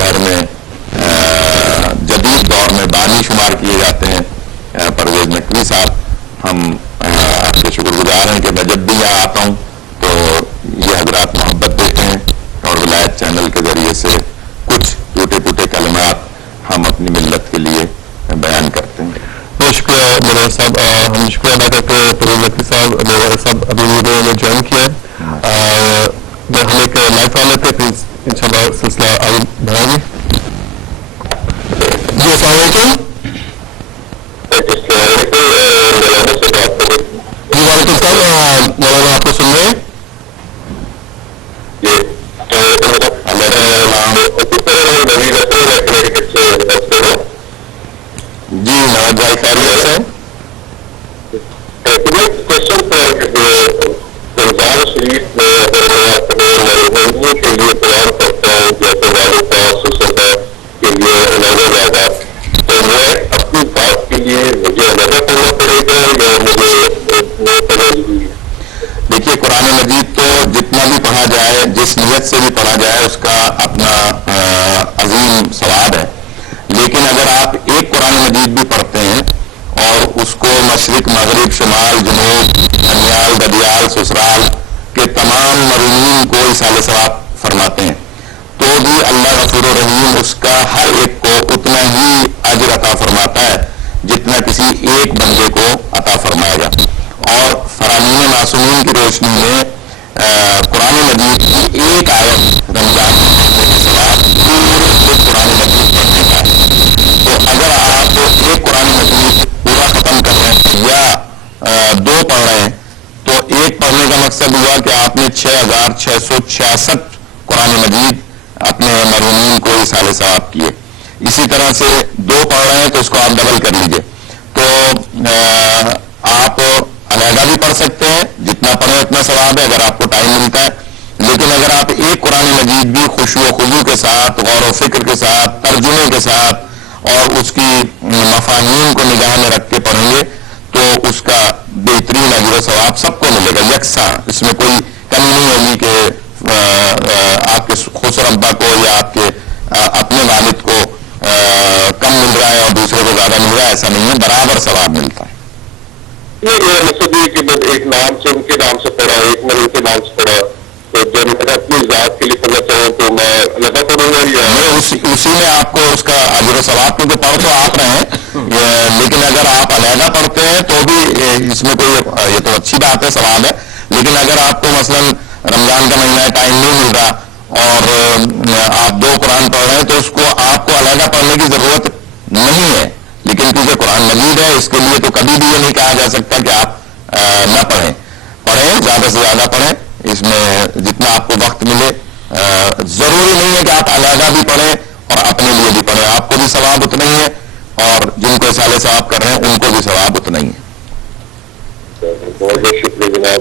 شہر میں جدید دور میں بانی شمار کیے جاتے ہیں پرویز نقوی صاحب. ہم آپ کے شکر گزار ہیں کہ میں جب بھی یہاں آتا ہوں تو یہ حضرات محبت دیتے ہیں اور ولایت چینل کے ذریعے سے کچھ ٹوٹے پھوٹے کلمات ہم اپنی ملت کے لیے بیان کرتے ہیں. بہت شکریہ مولانا صاحب. ہم شکریہ ادا کرتے ہیں پرویز نقوی صاحب ابھی انہوں نے جوائن کیا ہے. ہم ایک لائف آ لیتے ہیں پھر انشاءاللہ سلسلہ آگے بڑھائیں گے. جی السلام علیکم. جی وعلیکم السلام. مولانا آپ کو سن رہے ہیں؟ جی نواز بھائی خیریت سے. رمضان شریف میں اپنے کے لیے تیار کرتا ہوں جیسے والد کے لیے علیحدہ زیادہ تو میں اپنی بات کے لیے مجھے علیحدہ کرنا پڑے گا یا مجھے. دیکھیے قرآن مجید تو جتنا بھی پڑھا جائے جس نیت سے بھی پڑھا جائے اس کا اپنا عظیم ثواب ہے. لیکن اگر آپ ایک قرآن مجید بھی پڑھتے ہیں اور اس کو مشرق مغرب شمال جنوب انیال بدیال سسرال کے تمام مرمین کو اصال ثواب فرماتے ہیں تو بھی اللہ غفور الرحیم اس کا ہر ایک کو اتنا ہی اجر عطا فرماتا ہے جتنا کسی ایک بندے کو عطا فرمائے گا. اور فرامین معصومین کی روشنی میں قرآن مجید کی ایک آیت رمضان کے ثواب پورے قرآن مجید پڑھنے کا ہے. تو اگر آپ ایک قرآن مجید پورا ختم کر رہے ہیں یا دو پڑھ رہے ہیں تو ایک پڑھنے کا مقصد ہوا کہ آپ نے 6666 قرآن مجید اپنے مرحومین کو اصال ثواب کیے. اسی طرح سے دو پڑھ رہے ہیں تو اس کو آپ ڈبل کر لیجئے. تو آپ علیحدہ بھی پڑھ سکتے ہیں جتنا پڑھیں اتنا ثواب ہے اگر آپ کو ٹائم ملتا ہے. لیکن اگر آپ ایک قرآن مجید بھی خشوع و خضوع کے ساتھ غور و فکر کے ساتھ ترجمے کے ساتھ اور اس کی مفاہیم کو نگاہ میں رکھ کے پڑھیں گے تو اس کا بہترین اجر و ثواب سب کو ملے گا یکساں. اس میں کوئی کمی نہیں ہوگی کہ آپ کے خسر ابا کو یا آپ کے اپنے والد کو کم مل رہا ہے اور دوسرے کو زیادہ مل رہا ہے. ایسا نہیں ہے, برابر ثواب ملتا ہے. یہ مقصد یہ کہ میں ایک نام سے ان کے نام سے پڑھا ایک میں ان کے نام سے پڑھا تو جب میں اپنی ذات کے لیے پڑھنا چاہوں تو میں علیحدہ پڑھوں گا یا اسی میں آپ کو اس کا اجر و ثواب کیونکہ پڑھ تو آپ رہے ہیں لیکن اگر آپ علیحدہ پڑھتے ہیں تو بھی اس میں کوئی یہ تو اچھی بات ہے ثواب ہے. لیکن اگر آپ کو مثلا رمضان کا مہینہ ٹائم نہیں مل رہا اور آپ دو قرآن پڑھ رہے ہیں تو اس کو آپ کو علیحدہ پڑھنے کی ضرورت نہیں ہے. لیکن کیونکہ قرآن مجید ہے اس کے لیے تو کبھی بھی یہ نہیں کہا جا سکتا کہ آپ نہ پڑھیں. پڑھیں زیادہ سے زیادہ پڑھیں اس میں جتنا آپ کو وقت ملے. ضروری نہیں ہے کہ آپ علیحدہ بھی پڑھیں اور اپنے لیے بھی پڑھیں. آپ کو بھی ثواب اتنا ہی ہے اور جن کو اصالے ثواب کر رہے ہیں ان کو بھی ثواب اتنا ہی ہے. بہت بہت شکریہ جناب.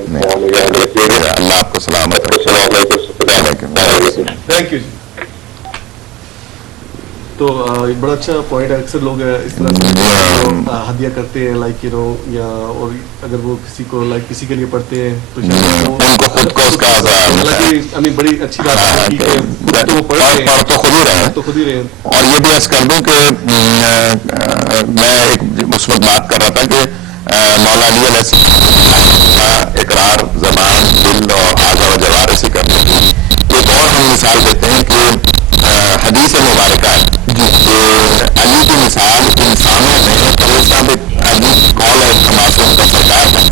اللہ آپ کو سلامت رکھے. Thank you. تو ایک بڑا اچھا پوائنٹ ہے. اکثر لوگ اس طرح سے ہدیہ کرتے ہیں لائک یو نو یا اور اگر وہ کسی کو لائک کسی کے لیے پڑھتے ہیں تو ان کو خود کو اس کا حالانکہ بڑی اچھی بات ہے کہ وہ پڑھ تو خود ہی رہے. اور یہ بھی عرض کر دوں کہ میں ایک اس وقت بات کر رہا تھا کہ مولا علی علیہ السلام کا اقرار زبان دل اور اعضاء و جوارح سے کرنے کی ایک اور ہم مثال دیتے ہیں کہ حدیث مبارکہ ہے کہ علی کی مثال انسانوں میں تو سب عجیب قول ہے معصوم کا سرکار ہے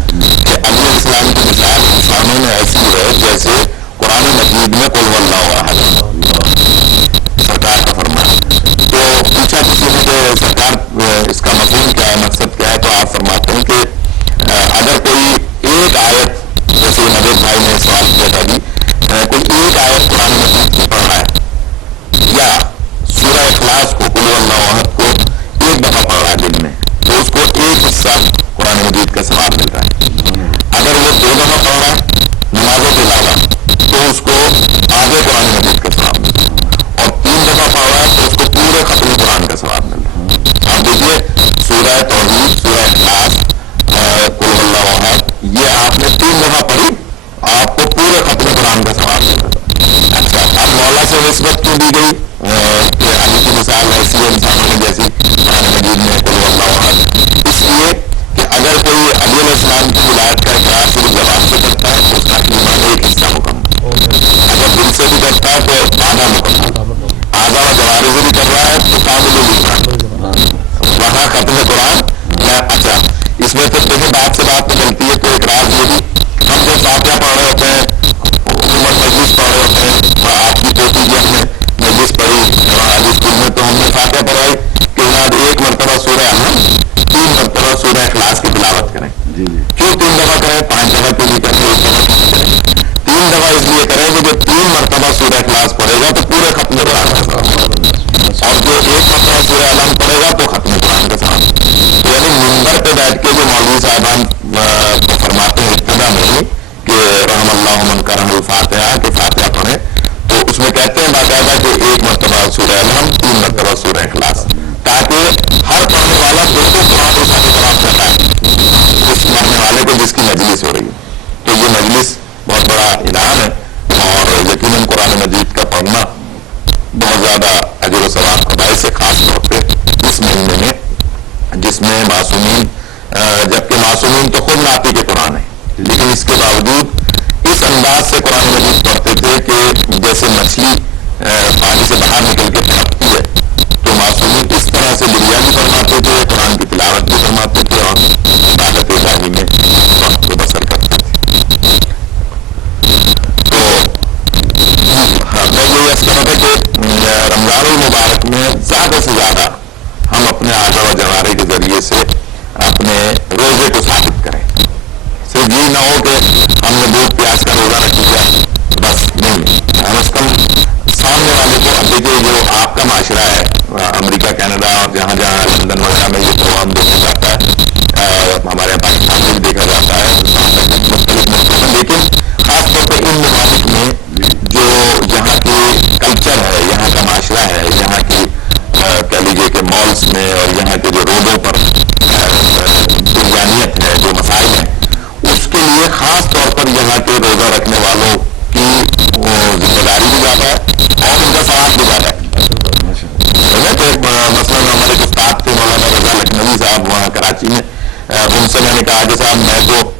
کہ علی علیہ السلام کی مثال انسانوں میں ایسی ہے جیسے قرآن مجید میں قل هو اللہ احد سرکار کا فرمان. تو پوچھا کسی نے کہ سرکار اس کا مفہوم کیا ہے مقصد کیا ہے تو آپ فرماتے ہیں کہ اگر کوئی ایک آیت جیسے نوید بھائی نے سوال کیا تھا جی کوئی ایک آیت قرآن مجید کی پڑھ رہا ہے یا سورہ اخلاص کو قل اللہ احد کو ایک دفعہ پڑھ رہا ہے دن میں تو اس کو ایک حصہ قرآن مجید کا ثواب ملتا ہے. اگر وہ دو دفعہ پڑھ رہا ہے نمازوں کے علاوہ تو اس کو آگے قرآن مجید کا ثواب ملتا ہے اور تین دفعہ پڑھ رہا ہے تو اس کو پورے ختم قرآن کا ثواب ملتا ہے. آپ دیکھیے سورہ توحید سورہ اخلاص قل اللہ احد یہ آپ نے تین دفعہ پڑھی آپ کو پورے ختم قرآن کا ثواب ملتا ہے. اچھا اب مولا سے نسبت کیوں دی گئی کہ علی کی مثال ایسی ہے انسانوں میں جیسی قرآن مجید میں قل هو اللہ احد، اس لیے کہ اگر کوئی علی علیہ السلام کی ولایت کا اقرار صرف زبان سے کرتا ہے تو اس کا ایمان ایک حصہ مکمل، اگر دل سے بھی کرتا ہے تو آدھا مکمل، آدھا و جوارے سے بھی کر رہا ہے تو کامل ایمان، وہاں ختم قرآن۔ اچھا اس میں تو دیکھیں بات سے بات نکلتی ہے، تو اقرار یہ بھی ہم جب فاتحہ پڑھ رہے ہوتے ہیں، عمر مجلس پڑھ رہے ہوتے ہیں، آپ کی پوتی جی ہم نے مجلس پڑھی علی اسکول میں، تو ہم نے فاتحہ پڑھائی کہ جناب ایک مرتبہ سورہ الحمد، 3 مرتبہ سورہ اخلاص کی تلاوت کریں۔ کیوں 3 دفعہ کریں؟ 5 دفعہ کیوں نہیں کریں؟ 1 دفعہ کیوں کریں؟ 3 دفعہ اس لیے کریں کہ جو 3 مرتبہ سورہ اخلاص پڑھے گا تو پورے ختم قرآن کا ثواب، اور جو 1 مرتبہ سورہ الحمد پڑھے گا تو ختم قرآن کا ثواب۔ یعنی منبر پہ بیٹھ کے جو مولوی صاحبان فرماتے ہیں ابتدا میں کہ رحم اللہ من کرم الفاتحہ کہ فاتحہ پڑھیں، تو اس میں کہتے ہیں باقاعدہ کہ 1 مرتبہ سورہ الحمد، 3 مرتبہ سورہ اخلاص، تاکہ ہر پڑھنے والا بالکل قرآن اٹھا کے قرآن کرتا ہے اس پڑھنے والے کو جس کی مجلس ہو رہی ہے۔ تو یہ مجلس بہت بڑا انعام ہے، اور یقیناً قرآن مجید کا پڑھنا بہت زیادہ اجر و ثواب کا باعث ہے، خاص طور پہ اس مہینے میں جس میں معصومین، جبکہ معصومین تو خود ناطق قرآن ہے، لیکن اس کے باوجود اس انداز سے قرآن مجید پڑھتے تھے کہ جیسے مچھلی پانی سے باہر نکل کے پھٹکتی ہے، تو معصومین اس طرح سے دریا بھی فرماتے تھے، قرآن کی تلاوت بھی فرماتے تھے، اور عبادت الہی میں وقت کو بسر کرتے تھے۔ تو میں یہ عرض کر رہا تھا کہ رمضان المبارک میں زیادہ سے زیادہ ہم اپنے اعضاء و جوارح کے ذریعے سے اپنے روزے کو ثابت کریں، صرف یہ نہ ہو کہ ہم نے بھوک پیاس کا روزہ رکھ لیا بس، نہیں، کم از کم سامنے والے کو، اب دیکھیے جو آپ کا معاشرہ ہے امریکہ کینیڈا اور جہاں جہاں لندن وغیرہ میں یہ پروگرام دیکھا جاتا ہے، ہمارے یہاں پاکستان میں بھی دیکھا جاتا ہے، مختلف ملکوں میں، لیکن خاص طور پہ ان ممالک میں جو یہاں کی کلچر ہے، یہاں کا معاشرہ ہے، یہاں کی کہہ لیجیے کہ مالس میں اور یہاں کے جو روڈوں پر بریانیت ہے، جو مسائل ہیں، اس کے لیے خاص طور پر یہاں کے روزہ رکھنے والوں کی ذمہ داری بھی زیادہ ہے اور ان کا ثواب بھی زیادہ ہے۔ مثلاً ہمارے استاد تھے مولانا رضا لکھنوی صاحب وہاں کراچی میں، ان سے میں نے کہا کہ صاحب میں تو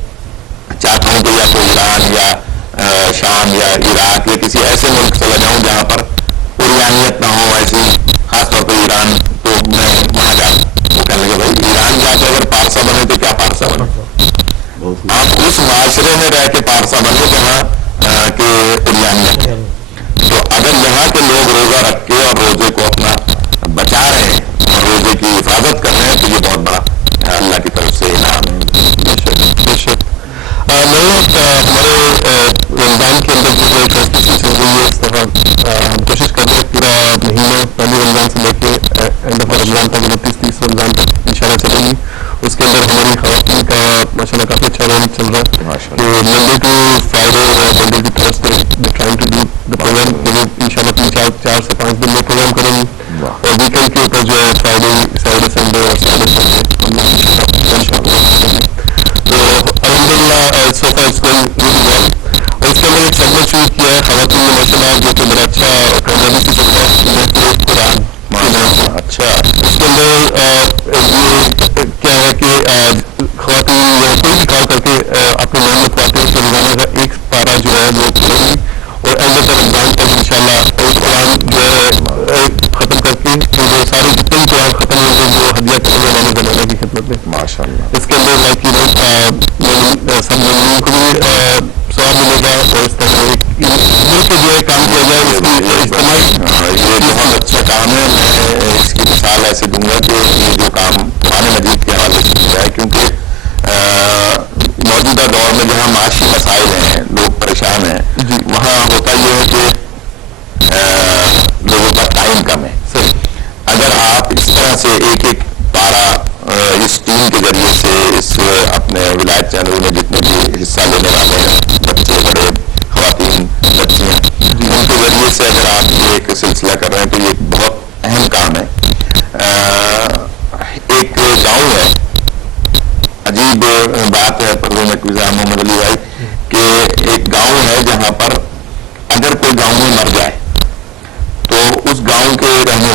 چاہتا ہوں کہ یا تو ایران یا شام یا عراق یا کسی ایسے ملک چلا جاؤں جہاں پر بریانیت نہ ہو، ایسی خاص طور پہ ایران، تو میں وہاں جاؤں۔ وہ کہنے لگے بھائی ایران جا کے اگر پارسا بنے تو کیا پارسا بنے، آپ اس معاشرے میں رہ کے پارسا بنے جہاں کہ بریانیت ہے۔ تو اگر یہاں کے لوگ روزہ رکھ کے اور روزے کو اپنا بچا رہے ہیں اور روزے کی حفاظت کر رہے ہیں تو یہ بہت بڑا اللہ کی طرف سے انعام ہے۔ ہمارے رمضان کے اندر جو ایک چل رہی ہے اس طرح ہم کوشش کر رہے ہیں پورا مہینہ پہلے رمضان سے لے کے اینڈ آف رمضان تک 29-30 رمضان تک انشاءاللہ چلے گی۔ اس کے اندر ہماری خواتین کا ماشاء اللہ کافی اچھا رول چل رہا ہے کہ منڈے ٹو فرائیڈے اور Monday to Thursday trying to do the programme, انشاءاللہ 4 سے 5 دن میں پروگرام کریں گی، اور ویکینڈ کے اوپر جو ہے فرائیڈے سیٹرڈے سنڈے اور سیٹرڈے سنڈے ہم لوگ تو الحمدللہ so far it's going really well. اور اس کے اندر ایک سیگمنٹ شروع کیا ہے خواتین نے ماشاء اللہ جو کہ بڑا اچھا کامیابی سے چل رہا ہے، قرآن اچھا اس کے اندر یہ کیا ہے کہ خواتین کوئی بھی کال کر کے اپنے نام لکھواتے ہیں کہ روزانہ کا ایک پارہ جو ہے وہ پڑھیں گی، اور اینڈ آف رمضان تک انشاءاللہ ایک قرآن جو ہے ختم کر کے جو سارے جتنے بھی قرآن ختم ہوں گے وہ ہدیہ کریں گے ہمارے زمانے کی خدمت میں ماشاء اللہ۔ اس کے اندر لائک سب لوگوں کو بھی ثواب ملے گا، اور اس طرح ایک مل کے جو ہے کام کیا جائے اس کی اجتماعی، یہ بہت اچھا کام ہے۔ میں اس کی مثال ایسے دوں گا کہ یہ جو کام قرآن مجید کے حوالے سے کیا ہے، کیونکہ موجودہ دور میں جہاں معاشی مسائل ہیں، لوگ پریشان ہیں، وہاں ہوتا یہ ہے کہ لوگوں کا ٹائم کم ہے۔ اگر آپ اس طرح سے ایک ایک پارا اس ٹیم کے ذریعے سے، اس اپنے ولایت چینل میں جتنے بھی حصہ لینے والے ہیں، بچے بڑے، خواتین، بچیاں، ان کے ذریعے سے اگر آپ یہ ایک سلسلہ کر رہے ہیں تو یہ بہت اہم کام ہے۔ ایک گاؤں ہے، عجیب بات ہے پروین اقویزہ محمد علی بھائی، کہ ایک گاؤں ہے جہاں پر اگر کوئی گاؤں میں مر جائے تو اس گاؤں کے رہنے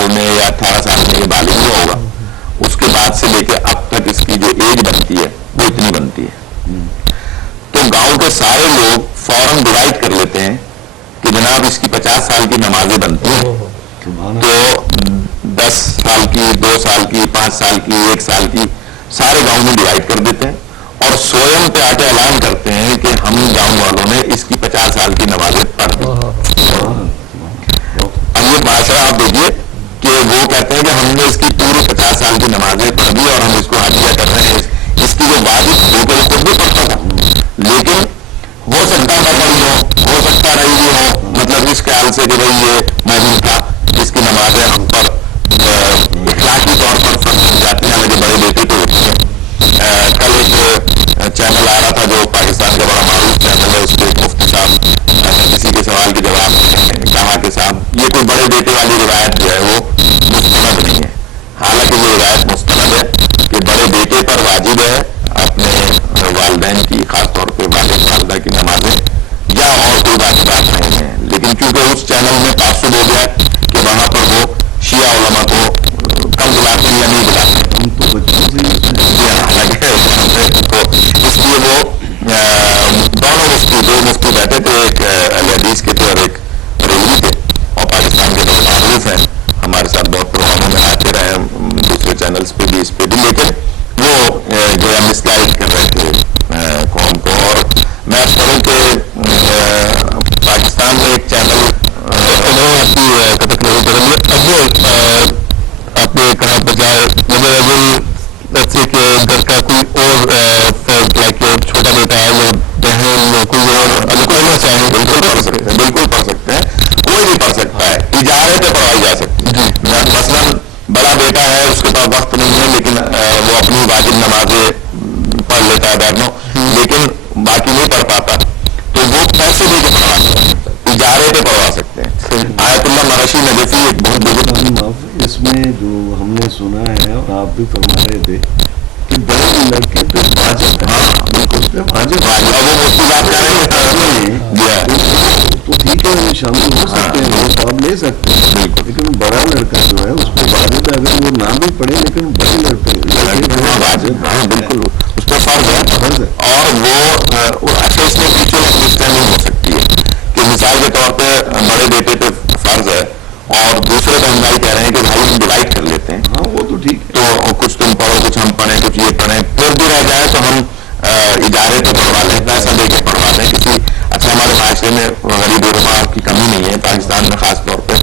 سال میں یا 18 سال میں یہ بالغ ہوا ہوگا. اس کے بعد سے لے کے اب تک اس کی جو ایج بنتی ہے وہ اتنی بنتی ہے. تو گاؤں کے سارے لوگ فوراً ڈیوائڈ کر لیتے ہیں کہ جناب اس کی 50 سال کی نمازیں بنتی ہیں, تو 10 سال کی, 2 سال کی, 5 سال کی, 1 سال کی سارے گاؤں میں ڈیوائڈ کر دیتے ہیں اور سوئم پہ آ کے اعلان کرتے ہیں کہ ہم گاؤں والوں نے اس کی 50 سال کی نمازیں پڑھ دی. اب یہ معاشرہ آپ دیکھیے کہ وہ کہتے ہیں کہ ہم نے اس کی پوری 50 سال کی نمازیں پڑھ دی اور ہم اس کو ہدیہ کر رہے ہیں. اس کی جو واجب وہ تو خود بھی پڑھتا تھا, لیکن ہو سکتا نہ پڑھی ہو سکتا رہی بھی ہو, مطلب اس خیال سے کہ بھائی یہ مومن تھا, اس کی نمازیں ہم پر اخلاقی طور پر فرض ہو جاتی ہیں, حالانکہ بڑے بیٹے تو ہوتی ہیں. کل ایک چینل آ رہا تھا جو پاکستان کا بڑا معروف چینل ہے, اس کے مفتی صاحب کسی کے سوال کے جواب میں کہا کہ صاحب یہ کوئی بڑے بیٹے والی روایت جو ہے وہ مستند نہیں ہے. حالانکہ یہ روایت مستند ہے کہ بڑے بیٹے پر واجب ہے اپنے والدین کی, خاص طور پہ والد والدہ کی نمازیں, یا اور کوئی واجبات نہیں ہیں. لیکن کیونکہ اس چینل میں تعصب ہو گیا کہ وہاں پر وہ شیعہ علماء کو کم بلاتے ہیں یا نہیں بلاتے, اس لیے وہ دونوں مفتی, 2 مفتی بیٹھے تھے, ایک اہل حدیث کے تھے اور ایک بریلوی تھے, اور پاکستان کے بہت معروف ہیں, ہمارے ساتھ بہت پروگراموں میں آتے رہے دوسرے چینلز پہ بھی, اس پہ بھی, لیکن وہ جو ہے مس گائیڈ کر رہے تھے قوم کو. اور میں پڑھوں کہ پاکستان میں ایک چینل آپ نے کہا بجائے بچے کے گھر کا کوئی اور چھوٹا بیٹا ہے یا بہن یا کوئی اور پڑھنا چاہے بالکل پڑھ سکتے ہیں, بالکل پڑھ سکتے ہیں, کوئی بھی پڑھ سکتا ہے, اجازت پہ پڑھائی جا سکتی ہے. مثلاً بڑا بیٹا ہے, اس کے پاس وقت نہیں ہے, لیکن وہ اپنی واجب نمازیں پڑھ لیتا ہے بیٹھنوں, لیکن باقی نہیں پڑھ پاتا, تو وہ پیسے دے کے پڑھا سکتے ہیں, اجارے پہ پڑھوا سکتے ہیں. آیت اللہ مرشی نجفی ایک بہت بزرگ, اس میں جو ہم نے سنا ہے اور آپ بھی فرما رہے تھے کہ بڑے لڑکے پہ واجب ہے, بالکل اس پہ واجب ہے, وہ مفتی بات کریں تو ٹھیک ہے شامل ہو سکتے ہیں, وہ ثواب لے سکتے ہیں, لیکن بڑا لڑکا جو ہے اس پہ واجب ہے, اگر وہ نہ بھی پڑھے لیکن بڑے لڑکے واجب, ہاں بالکل اس پہ فرض ہے. اور وہ اچھا اس میں پیچھے انڈرسٹینڈنگ ہو سکتی ہے کہ مثال کے طور پہ بڑے بیٹے پہ فرض ہے اور دوسرے بہن بھائی کہہ رہے ہیں کہ بھائی ہم ڈیوائڈ کر لیتے ہیں, ہاں وہ تو ٹھیک ہے, تو کچھ تم پڑھو, کچھ ہم پڑھیں, کچھ یہ پڑھیں, پھر بھی رہ جائے تو ہم ادارے پہ پڑھوا لیں, پیسہ دے کے پڑھوا لیں. کسی اچھا ہمارے معاشرے میں غریب علماء کی کمی نہیں ہے پاکستان میں خاص طور پہ,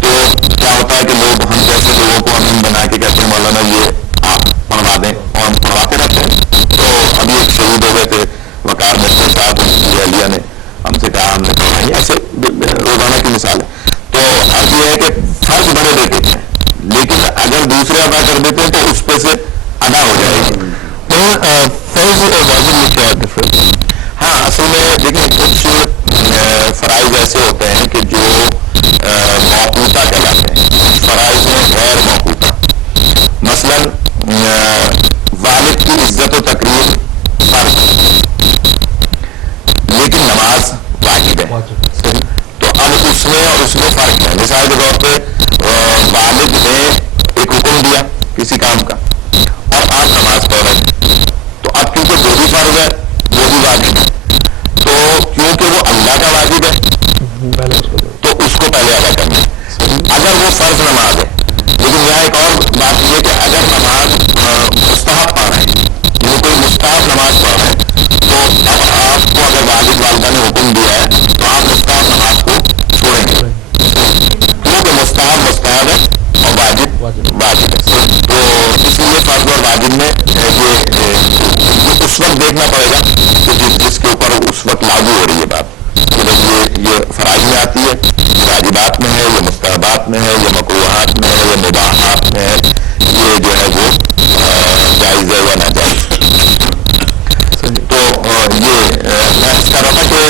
تو کیا ہوتا ہے کہ لوگ ہم جیسے لوگوں کو امین بنا کے کہتے ہیں مولانا یہ آپ پڑھوا دیں, اور ہم پڑھواتے رہتے ہیں. تو ابھی ایک شہید ہو گئے تھے وقار مستر صاحب, اہلیہ نے ہم سے کہا ہم نے پڑھوائی, ایسے روزانہ کی مثال ہے. تو اب یہ ہے کہ فرض بڑے بیٹے ہیں, لیکن اگر دوسرے ادا کر دیتے ہیں تو اس پہ سے ادا ہو جائے گی. فرض اور واجب میں کیا ڈفرینس؟ ہاں اصل میں دیکھیں کچھ فرائض ایسے ہوتے ہیں کہ جو موقوتا کہلاتے ہیں, فرائض میں غیر موقوتا. مثلاً والد کی عزت و تقریر فرض ہے, لیکن نماز واجب ہے. تو اب اس میں اور اس میں فرق ہے. مثال کے طور پہ والد نے ایک حکم دیا کسی کام کا اور آپ نماز پڑھ رہے ہیں, تو اب کیونکہ وہ بھی فرض ہے وہ بھی واجب ہے, تو کیونکہ وہ اللہ کا واجب ہے تو اس کو پہلے ادا کرنا ہے. اگر وہ فرض نماز ہے, لیکن یہاں ایک اور بات یہ کہ اگر نماز مستحب پڑھ رہے ہیں, یعنی کوئی مستحب نماز پڑھ رہے ہیں, تو اب آپ کو اگر والد والدہ نے حکم دیا ہے تو آپ مستحب نماز کو چھوڑیں گے, کیونکہ مستحب مستحب ہے اور واجب واجب ہے. تو اس لیے فرض اور واجب میں یہ اس وقت دیکھنا پڑے گا کہ جس کے اوپر اس وقت لاگو ہو رہی ہے بات, کہ یہ فرائض میں آتی ہے, واجبات میں ہے, یہ مستحبات میں ہے, یہ مکروہات میں ہے, یہ مباحات میں ہے, یہ جو ہے وہ جائز ہے یا ناجائز. تو یہ میں اس کا رہا کہ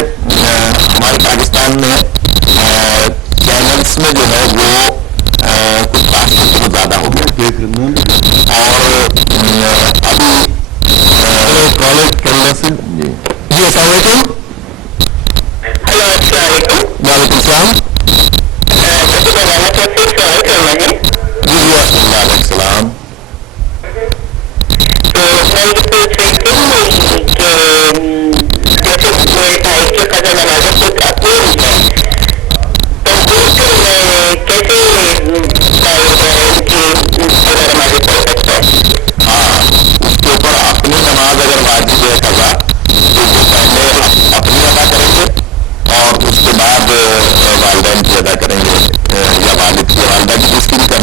ہمارے پاکستان میں چینلس میں جو ہے وہ کچھ تعصب بہت زیادہ ہو گیا, اور ابھی کالج کرنے سے جی السلام علیکم. ہلو السلام علیکم. وعلیکم السلام. میں سوال کرنا ہے.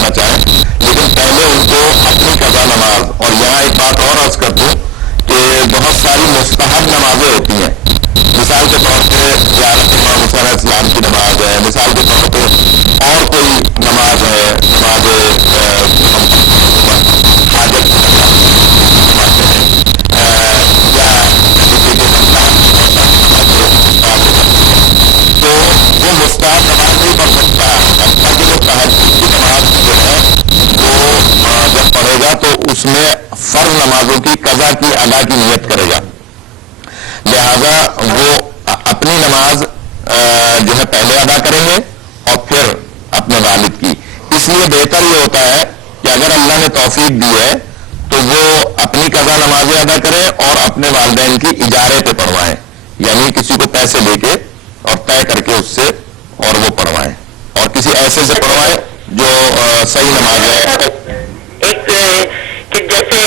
کرنا چاہیں، لیکن پہلے ان کو اپنی قضا نماز، اور یہاں ایک بات اور عرض کر دوں کہ بہت ساری مستحب نمازیں ہوتی ہیں، مثال کے طور پہ زیارت امام حسین علیہ السلام کی نماز ہے، مثال کے طور پہ اور کوئی نماز ہے، نماز حاجت کی نماز یا تو وہ مستحب نماز نہیں پڑھ سکتا، تاکہ وہ تہجد کی نماز جو ہے وہ جب پڑھے گا تو اس میں فرض نمازوں کی قضا کی ادا کی نیت کرے گا، لہذا وہ اپنی نماز جو ہے پہلے ادا کریں گے اور پھر اپنے والد کی. اس لیے بہتر یہ ہوتا ہے کہ اگر اللہ نے توفیق دی ہے تو وہ اپنی قضا نمازیں ادا کریں اور اپنے والدین کی اجارے پہ پڑھوائیں، یعنی کسی کو پیسے دے کے اور طے کر کے اس سے اور وہ پڑھوائیں، اور کسی ایسے سے پڑھوائیں جو صحیح نماز ہے. ایک کہ جیسے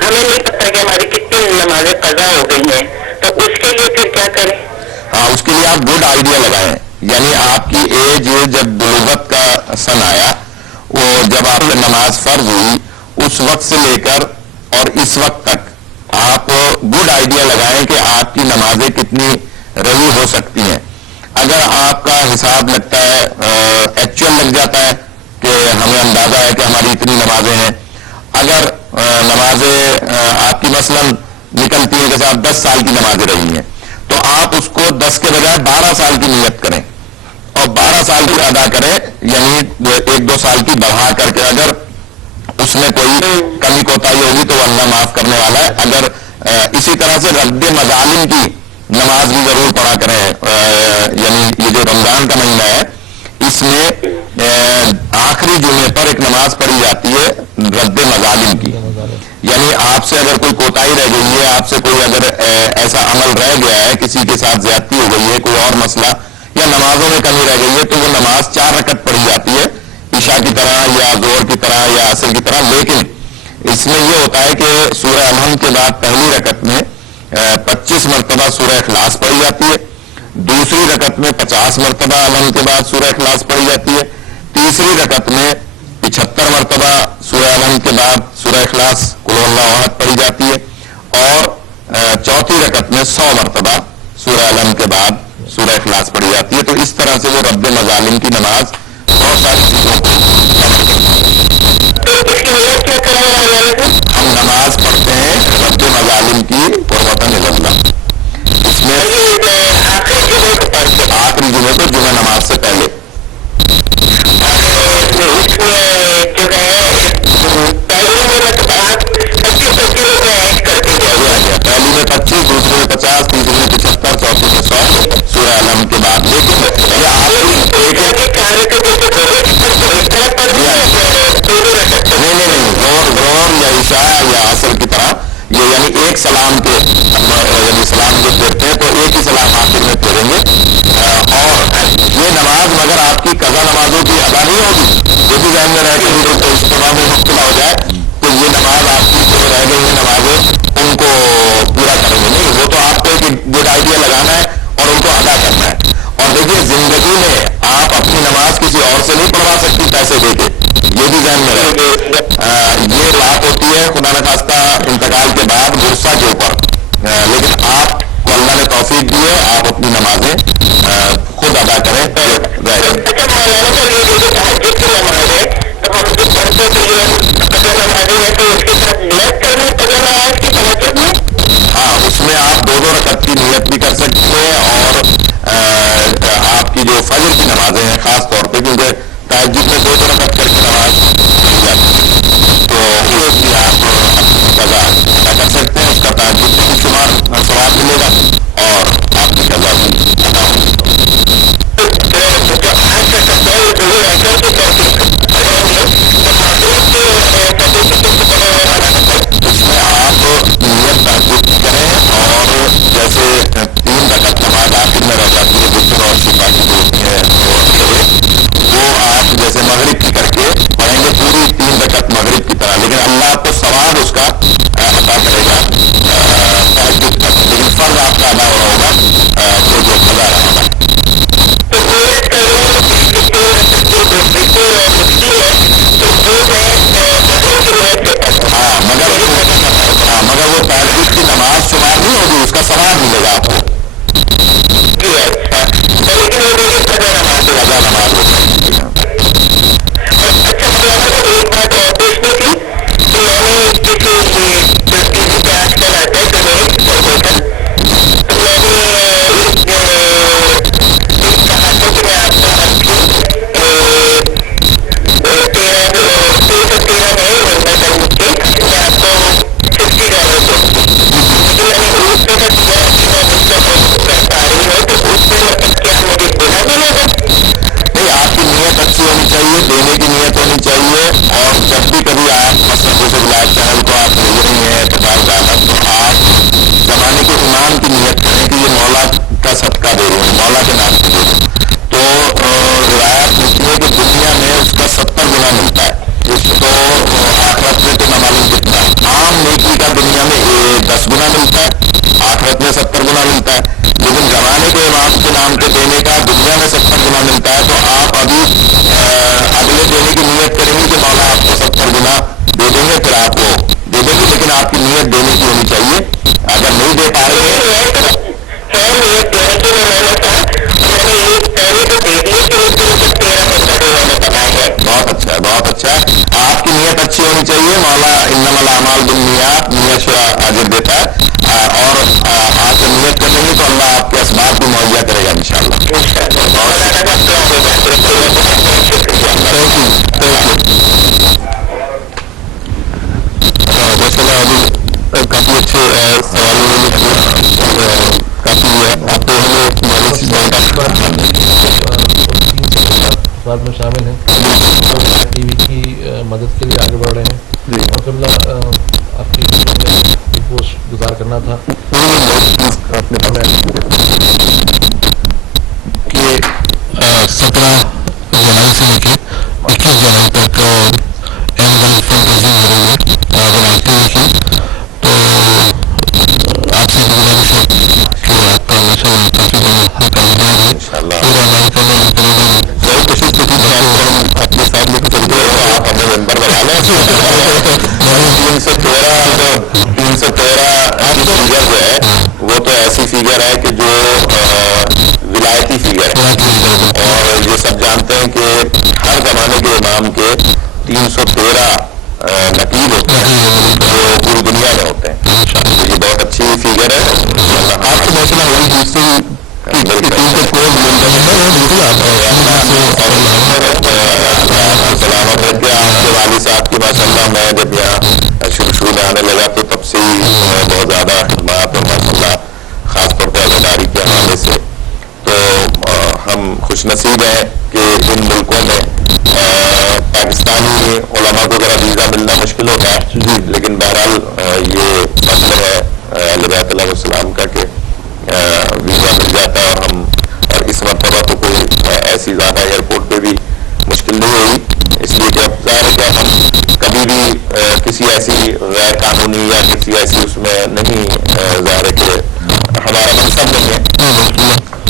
ہمیں نہیں پتا کہ ہماری کتنی نمازیں قضا ہو گئی ہیں، تو اس کے لیے پھر کیا کریں؟ ہاں، اس کے لیے آپ گڈ آئیڈیا لگائیں، یعنی آپ کی ایج جب بلوغت کا سن آیا، وہ جب آپ نے نماز فرض ہوئی، اس وقت سے لے کر اور اس وقت تک آپ گڈ آئیڈیا لگائیں کہ آپ کی نمازیں کتنی رہی ہو سکتی ہیں. اگر آپ کا حساب لگتا ہے، ایکچوئل لگ جاتا ہے کہ ہمیں اندازہ ہے کہ ہماری اتنی نمازیں ہیں، اگر نمازیں آپ کی مثلاً نکلتی ہیں جیسے آپ 10 سال کی نمازیں رہی ہیں، تو آپ اس کو 10 کے بجائے 12 سال کی نیت کریں اور 12 سال کی ادا کریں، یعنی 1-2 سال کی بڑھا کر کے. اگر اس میں کوئی کمی کوتاہی ہوگی تو وہ اللہ معاف کرنے والا ہے. اگر اسی طرح سے رد مظالم کی نماز بھی ضرور پڑھا کریں، یعنی یہ جو رمضان کا مہینہ ہے اس میں آخری جمعے پر ایک نماز پڑھی جاتی ہے رد مظالم کی، یعنی آپ سے اگر کوئی کوتاہی رہ گئی ہے، آپ سے کوئی اگر ایسا عمل رہ گیا ہے، کسی کے ساتھ زیادتی ہو گئی ہے، کوئی اور مسئلہ یا نمازوں میں کمی رہ گئی ہے، تو وہ نماز 4 رکعت پڑھی جاتی ہے، عشاء کی طرح یا ظہر کی طرح یا عصر کی طرح. لیکن اس میں یہ ہوتا ہے کہ سورہ الحمد کے بعد پہلی رکعت میں 25 مرتبہ سورہ اخلاص پڑھی جاتی ہے، دوسری رکعت میں 50 مرتبہ الحمد کے بعد سورہ اخلاص پڑھی جاتی ہے، تیسری رکعت میں 75 مرتبہ سورہ الحمد کے بعد سورہ اخلاص قل هو اللہ احد پڑھی جاتی ہے، اور چوتھی رکعت میں 100 مرتبہ سورہ الحمد کے بعد سورہ اخلاص پڑھی جاتی ہے. تو اس طرح سے وہ رد مظالم کی نماز بہت ساری چیزوں کو ہم نماز پڑھتے ہیں رد مظالم کی قربتاً اللہ. اس میں آخری جمعے کو جمعہ نماز سے پہلے پہلی میں 25، دوسری میں 50، تیسری میں 75، چوتھی میں 100 سورہ الحمد کے بعد. لیکن نہیں ظہر یا عشاء یا عصر کی طرح یہ یعنی ایک سلام کے، یعنی سلام جو پھیرتے ہیں تو ایک ہی سلام آخر میں پھیریں گے. اور یہ نماز مگر آپ کی قضا نمازوں کی ادا نہیں ہوگی، جو بھی ذہن میں رہ کے تو اجتماع میں مبتلا ہو جائے تو یہ نماز آپ کی جو رہ گئی ہیں نمازیں ان کو پورا کریں گے نہیں. وہ تو آپ کو ایک گڈ آئیڈیا لگانا ہے اور ان کو ادا کرنا ہے. اور دیکھیے زندگی میں آپ اپنی نماز کسی اور سے نہیں پڑھوا سکتی پیسے دے کے، یہ بھی ذہن میں رہے. یہ بات ہوتی ہے خدا نخواستہ انتقال کے بعد غصہ کے اوپر، لیکن آپ کو اللہ نے توفیق دی ہے، آپ اپنی نمازیں خود ادا کریں. ہاں، اس میں آپ 2 رکعت کی نیت بھی کر سکتے ہیں، اور آپ کی جو فجر کی نمازیں ہیں خاص طور پہ، کیونکہ تہجد میں 2 رکعت کر کے نماز پڑھی جاتی ہے، تو اس کی آپ اپنی قضا ادا کر سکتے ہیں. اس کا تہجد میں بھی شمار ثواب ملے گا اور آپ کی قضا بھی ادا ہوگی. اس میں آپ نیت تحقیق کریں، اور جیسے 3 رکعت نماز آخر میں رہ جاتی ہے ذکر اور شفا کی جو ہوتی ہے وہ آپ جیسے مغرب کی کر کے پڑھیں گے پوری 3 رکعت دینے کی نیت ہونی چاہیے. اور جب بھی کبھی آپ مثلا جیسے ولایت چینل کو آپ لے رہی ہیں اعتقاد عالم، تو آپ زمانے کے امام کی نیت کریں کہ یہ مولا کا صدقہ دے رہے ہیں، مولا کے نام سے دے رہے ہیں. تو روایات لکھی ہے کہ دنیا میں اس کا 70 گنا ملتا ہے. تو آخرت میں تو نہ معلوم کتنا. عام نیکی کا دنیا میں 10 گنا ملتا ہے، آخرت میں 70 گنا ملتا ہے. لیکن زمانے کے امام کے نام کے دینے کا دنیا میں 70 گنا ملتا ہے. تو آپ ابھی اگلے دینے کی نیت کریں گے کہ مولا آپ کو 70 گنا دے دیں گے، پھر آپ وہ دے دیں گے. لیکن آپ کی نیت دینے کی ہونی چاہیے. اگر نہیں دے پا رہے ہیں بہت اچھا ہے، بہت اچھا ہے. آپ کی نیت اچھی ہونی چاہیے. مولا انما الاعمال بالنیات، نیت شرع اجر دیتا ہے. اور آپ نیت کر لیں گے تو اللہ آپ کے اسباب بھی مہیا کرے گا انشاءاللہ. کافی اچھے سوال کافی آپ افراد میں شامل ہیں ٹی وی کی مدد کے لیے آگے بڑھ رہے ہیں. اور قبلہ آپ کی پوسٹ گزار کرنا تھا کہ 17 جنوری سے لے کے 21 جنوری تک اینول فنڈ ریزنگ ہو رہی ہے ولایتی کی. تو آپ سے گزارش ہے کہ آپ کا ماشاء اللہ کافی بڑا حق ادا ہے پورا امریکہ میں بہت کوشش کی تھی اپنے ساتھ لے کے چل گئے ہو. آپ ہمیں ممبر بنا لیں. 313 فیگر جو ہے وہ تو ایسی فیگر ہے کہ جو ولایتی فیگر ہے. اور یہ سب جانتے ہیں کہ ہر زمانے کے امام کے 313 نقیب ہوتے ہیں جو پوری دنیا میں ہوتے ہیں. یہ بہت اچھی فیگر ہے. آپ کو مسئلہ ہوئی جس سے سلامت رکھے. آپ کے والد صاحب کی ماشاء اللہ میں جب یہاں شروع میں آنے لگا تو تب سے ہی بہت زیادہ خدمات اور ماشاء اللہ خاص طور پر اداری کے حوالے سے. تو ہم خوش نصیب ہیں کہ ان ملکوں میں پاکستانی علماء کو ذرا ویزا ملنا مشکل ہوتا ہے. لیکن بہرحال یہ فضل ہے اہل بیت علیہ السلام کا کہ ویزا مل جاتا ہے. اور اس مرتبہ تو کوئی ایسی زیادہ ایئرپورٹ پہ بھی مشکل نہیں ہوئی. اس لیے کہ اب ظاہر ہے کہ ہم کبھی بھی کسی ایسی غیر قانونی یا کسی ایسی اس میں نہیں ظاہر ہے کہ ہمارا مقصد نہیں ہے.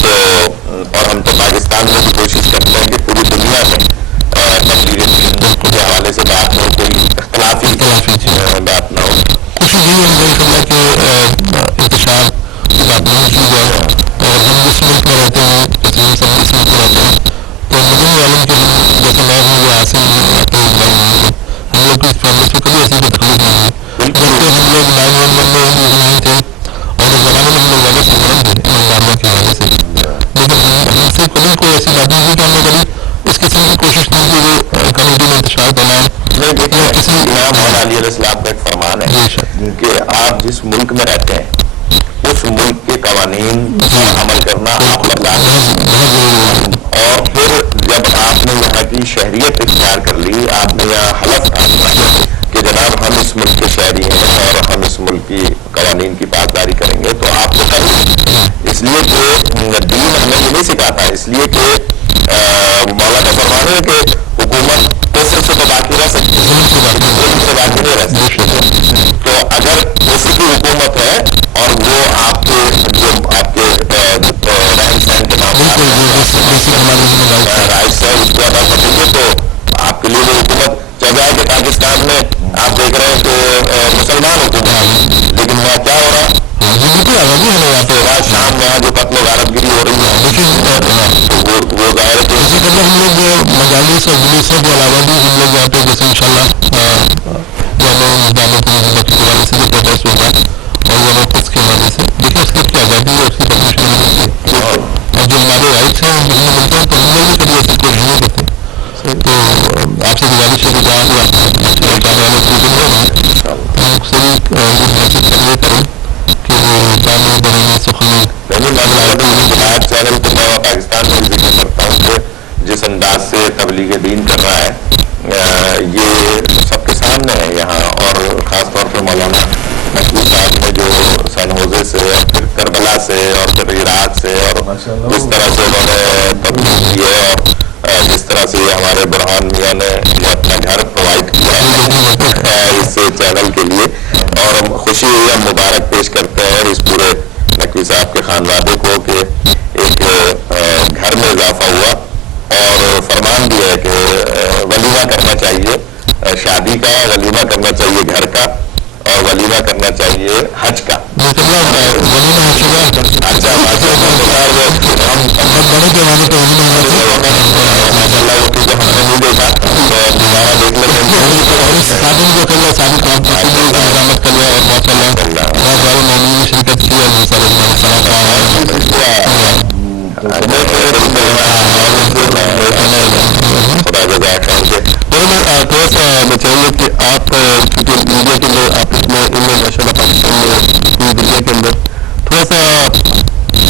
تو اور ہم تو پاکستان میں بھی کوشش کرتے ہیں کہ پوری دنیا میں تبدیلی کے حوالے سے بات ہو، کوئی اختلافی بات نہ ہو. کوشش یہی ہے کہ انتشار بات نہیں کی جائے. اور ہم جس ملک میں رہتے ہیں جیسے ہم سب اس ملک میں رہتے ہیں تو مدنی عالم کے جیسے میں ہوں یا حاصل ہم لوگ کی اس فیملی سے کبھی ایسی کوئی تکلیف نہیں ہوئی. بلکہ ہم لوگ 9/11 میں نہیں تھے اور اس زمانے میں ہم لوگ زیادہ سرگرم تھے امام کے حوالے سے. لیکن ہم سے کبھی کوئی ایسی بات نہیں ہوئی کہ ہم نے کبھی اس قسم کی کوشش نہیں کی کہ کمیونٹی میں انتشار کرنا ہے. کسی مولانا علی علیہ السلام کا ایک فرمان ہے کہ آپ جس ملک میں رہتے ہیں اس ملک کے قوانین پر عمل کرنا آپ پر لازم ہے. اور پھر جب آپ نے یہاں کی شہریت اختیار کر لی، آپ نے یہاں حلف کیا کہ جناب ہم اس ملک کے شہری ہیں اور ہم اس ملک کی قوانین کی پاسداری کریں گے، تو آپ کو کریں. اس لیے کہ دین ہمیں یہ نہیں سکھاتا. اس لیے کہ مولا کا فرمان ہے کہ حکومت کفر سے تو باقی رہ سکتی ہے، ظلم سے باقی نہیں رہ سکتی. تو اگر کفر کی حکومت ہے اور وہ آپ کے جو آپ کے رہن سہن کے معاملات رائٹس ہے اس کو ادا کریں گے تو آپ کے لیے وہ حکومت چل جائے. کہ پاکستان میں آپ دیکھ رہے ہیں کہ مسلمان حکومت، لیکن وہاں کیا ہو رہا ہے شام میں جو قتل و غارت گیری ہو رہی ہے وہ ظاہر ہے. اسی طرح ہم لوگ مجالس اور جلوسوں کے علاوہ بھی ہم لوگ یہاں پہ جیسے ان شاء اللہ جامع کے حوالے سے بھی پروٹیسٹ ہوگا اور وہ وقت کے حوالے سے دیکھیں اس کی آزادی ہے، اس کی پرمیشن نہیں ملتی ہے. اور جو ہمارے رائٹس ہیں ہم ملتے ہیں تو ہم لوگ بھی کبھی ایسی کوشش نہیں کرتے. تو آپ سے گزارش ہے کہ جہاں بھی آپ جانے والے میٹنگ ہوگا ہم سے بھی یہ کریں کہ وہ جامع بڑھیں سخن ولایت چینل کو میں پاکستان میں ذکر کرتا ہوں کہ جس جس انداز سے تبلیغ دین کر رہا ہے یہ سب کے سامنے ہے یہاں، اور خاص طور پہ مولانا نقوی صاحب نے جو سین ہوزے سے اور پھر کربلا سے اور پھر عراق سے اور جس طرح سے انہوں نے تبلیغ کی ہے، اور جس طرح سے ہمارے برہان میاں نے یہ اپنا گھر پرووائڈ کیا ہے اس چینل کے لیے، اور ہم خوشی ہوئی، ہم مبارک پیش کرتے ہیں اس پورے نقوی صاحب کے خاندان کو کہ ایک گھر میں اضافہ ہوا، اور فرمان بھی ہے کہ ولیمہ کرنا چاہیے، شادی کا ولیمہ کرنا چاہیے، گھر کا، اور ولیمہ کرنا چاہیے حج کا۔ اچھا ہم بہت بڑے پیمانے پہ ماشاء اللہ وہ چیزیں ہم نے نہیں دیکھا تو دوبارہ دیکھ لیں خادم جو کر لیا ساری کام نظامت کر لیا، اور ماشاء اللہ بہت سارے مومنین نے شرکت کی اور بہت تھوڑا سا میں چاہوں گا کہ آپ کیونکہ میڈیا کے اندر آپ اتنے ان میں ماشاء اللہ پاکستان میں پوری دنیا کے اندر تھوڑا سا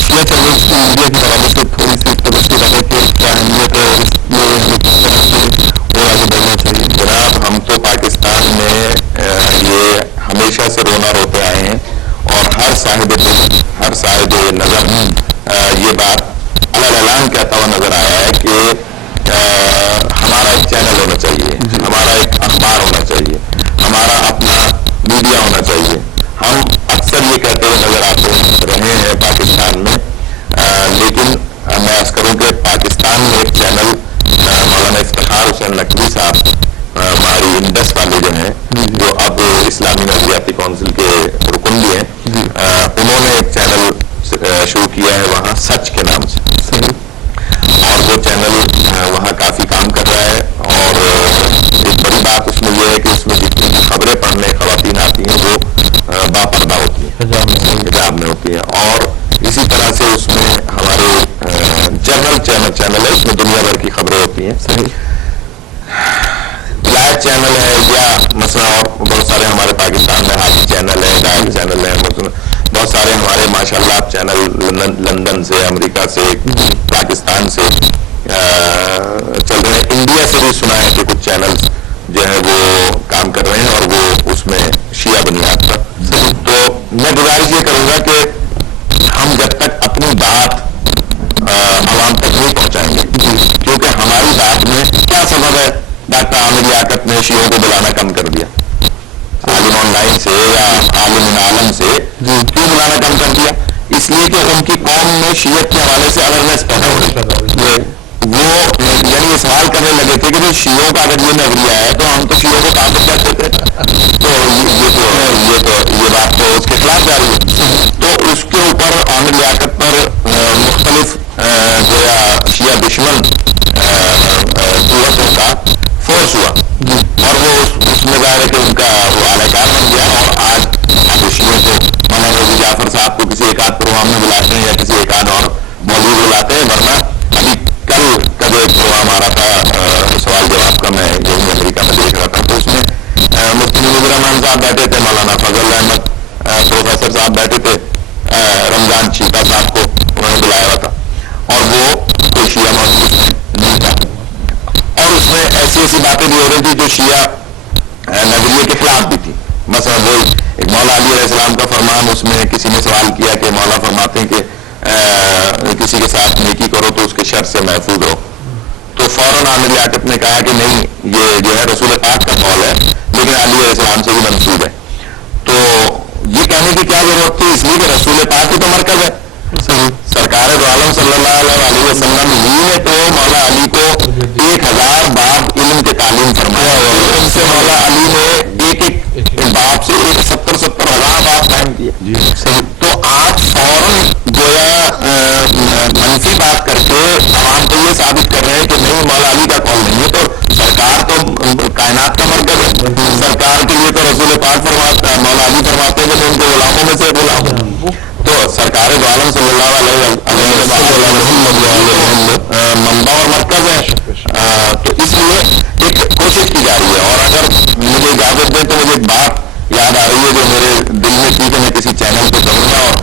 شیعہ چینلز کی میڈیا کے حوالے سے تھوڑی سی توجہ رہے کہ کیا اہمیت ہے اس میں ہمیں کس طرح سے اور آگے بڑھنا چاہیے؟ جناب ہم تو پاکستان میں یہ ہمیشہ سے رونا روتے آئے ہیں، اور ہر صاحب دل، ہر صاحب نظر یہ بات اعلان کہتا ہوا نظر آیا ہے کہ ہمارا ایک چینل ہونا چاہیے، ہمارا ایک اخبار ہونا چاہیے، ہمارا اپنا میڈیا ہونا چاہیے۔ ہم اکثر یہ کہتے ہوئے نظر آتے رہے ہیں پاکستان میں، لیکن میں عرض کروں کہ پاکستان میں ایک چینل مولانا افتخار حسین نقوی صاحب ہماری انڈس والے جو ہیں، جو اب اسلامی نظریاتی کونسل کے رکن بھی ہیں، انہوں نے ایک چینل شروع کیا ہے وہاں سچ کے نام سے، اور وہ چینل وہاں کافی کام کر رہا ہے، اور ایک بڑی بات اس میں یہ ہے کہ اس میں جتنی بھی خبریں پڑھنے خواتین آتی ہیں وہ باپردہ ہوتی ہیں، حجاب میں ہوتی ہیں، اور اسی طرح سے اس میں ہمارے جنرل چینل ہے، اس میں دنیا بھر کی خبریں ہوتی ہیں، ولایت چینل ہے، یا مثلا اور بہت سارے ہمارے پاکستان میں حاجی چینل ہے، ڈائل چینل ہے، بہت سارے ہمارے ماشاء اللہ چینل لندن سے، امریکہ سے، پاکستان سے چل رہے ہیں، انڈیا سے بھی سنا ہے کہ کچھ چینلز جو ہے وہ کام کر رہے ہیں، اور وہ اس میں شیعہ بنیاد پر۔ تو میں گزارش یہ کروں گا کہ ہم جب تک اپنی بات عوام تک نہیں پہنچائیں گے، کیونکہ ہماری بات میں کیا سبب ہے ڈاکٹر عامر لیاقت نے شیعوں کو بلانا کم کر دیا، عالم آن لائن سے یا عالم عالم سے کیوں بلانا کم کر دیا؟ اس لیے کہ ان کی قوم میں شیعت کے حوالے سے اویئرنیس پیدا ہو رہی ہے، وہ یعنی یہ سوال کرنے لگے تھے کہ شیعوں کا اگر یہ نظریہ ہے تو ہم تو شیعوں کو کافر کہتے تھے، تو یہ بات تو اس کے خلاف جا رہی ہے، تو اس کے اوپر عامر لیاقت پر مختلف جو شیعہ دشمن قوتوں کا فورس ہوا، اور وہ اس میں ظاہر ہے کہ ان کا وہ اعلی کار بن گیا، اور آج شیعوں کو مولانا رضی جعفر صاحب کو کسی ایک آدھ پروگرام میں بلاتے ہیں یا کسی ایک آدھ اور موضوع بلاتے ہیں، ورنہ ابھی کل کا جو ایک پروگرام آ رہا تھا سوال جواب کا، میں یہی امریکہ میں دیکھ رہا تھا، تو اس میں مفتی منیر رحمان صاحب بیٹھے تھے، مولانا فضل احمد پروفیسر صاحب بیٹھے تھے، رمضان چیتا صاحب کو انہوں نے بلایا ہوا تھا، اور وہ کوئی شیعہ موجود نہیں تھا، اور اس میں ایسی ایسی باتیں بھی ہو رہی تھی جو شیعہ نظریے کے خلاف بھی تھی۔ مثلا وہ ایک مولا علی علیہ السلام کا فرمان، اس میں کسی نے سوال کیا کہ مولا فرماتے ہیں کہ کسی کے ساتھ نیکی کرو تو اس کے شر سے محفوظ ہو، تو فوراً عامر لیاقت نے کہا کہ نہیں، یہ جو ہے رسول پاک کا قول ہے، لیکن علی علیہ السلام سے بھی منسوب ہے۔ تو یہ کہنے کی کیا ضرورت تھی؟ اس لیے کہ رسول پاک ہی تو مرکز ہے، سرکار دو عالم صلی اللہ علیہ وسلم ہی نے تو مولا علی کو 1000 باب علم کے تعلیم فرمایا، ان سے مولا علی نے ایک باب سے 70,000 باب قائم کیے، تو آپ فوراً گویا منفی بات کر کے عوام کو یہ ثابت کر رہے ہیں کہ نہیں، مولا علی کا قول نہیں ہے، تو سرکار تو کائنات کا مرکز ہے، سرکار کے لیے تو رسول پاک فرماتا ہے، مولا علی فرماتے ہیں کہ میں ان کے غلاموں میں سے غلام ہوں، تو سرکار دو عالم صلی اللہ علیہ منبع اور مرکز ہے، تو اس لیے ایک کوشش کی جا رہی ہے، اور اگر مجھے اجازت دیں تو مجھے ایک بات یاد آ رہی ہے جو میرے دل میں تھی کہ میں کسی چینل پہ کروں گا، اور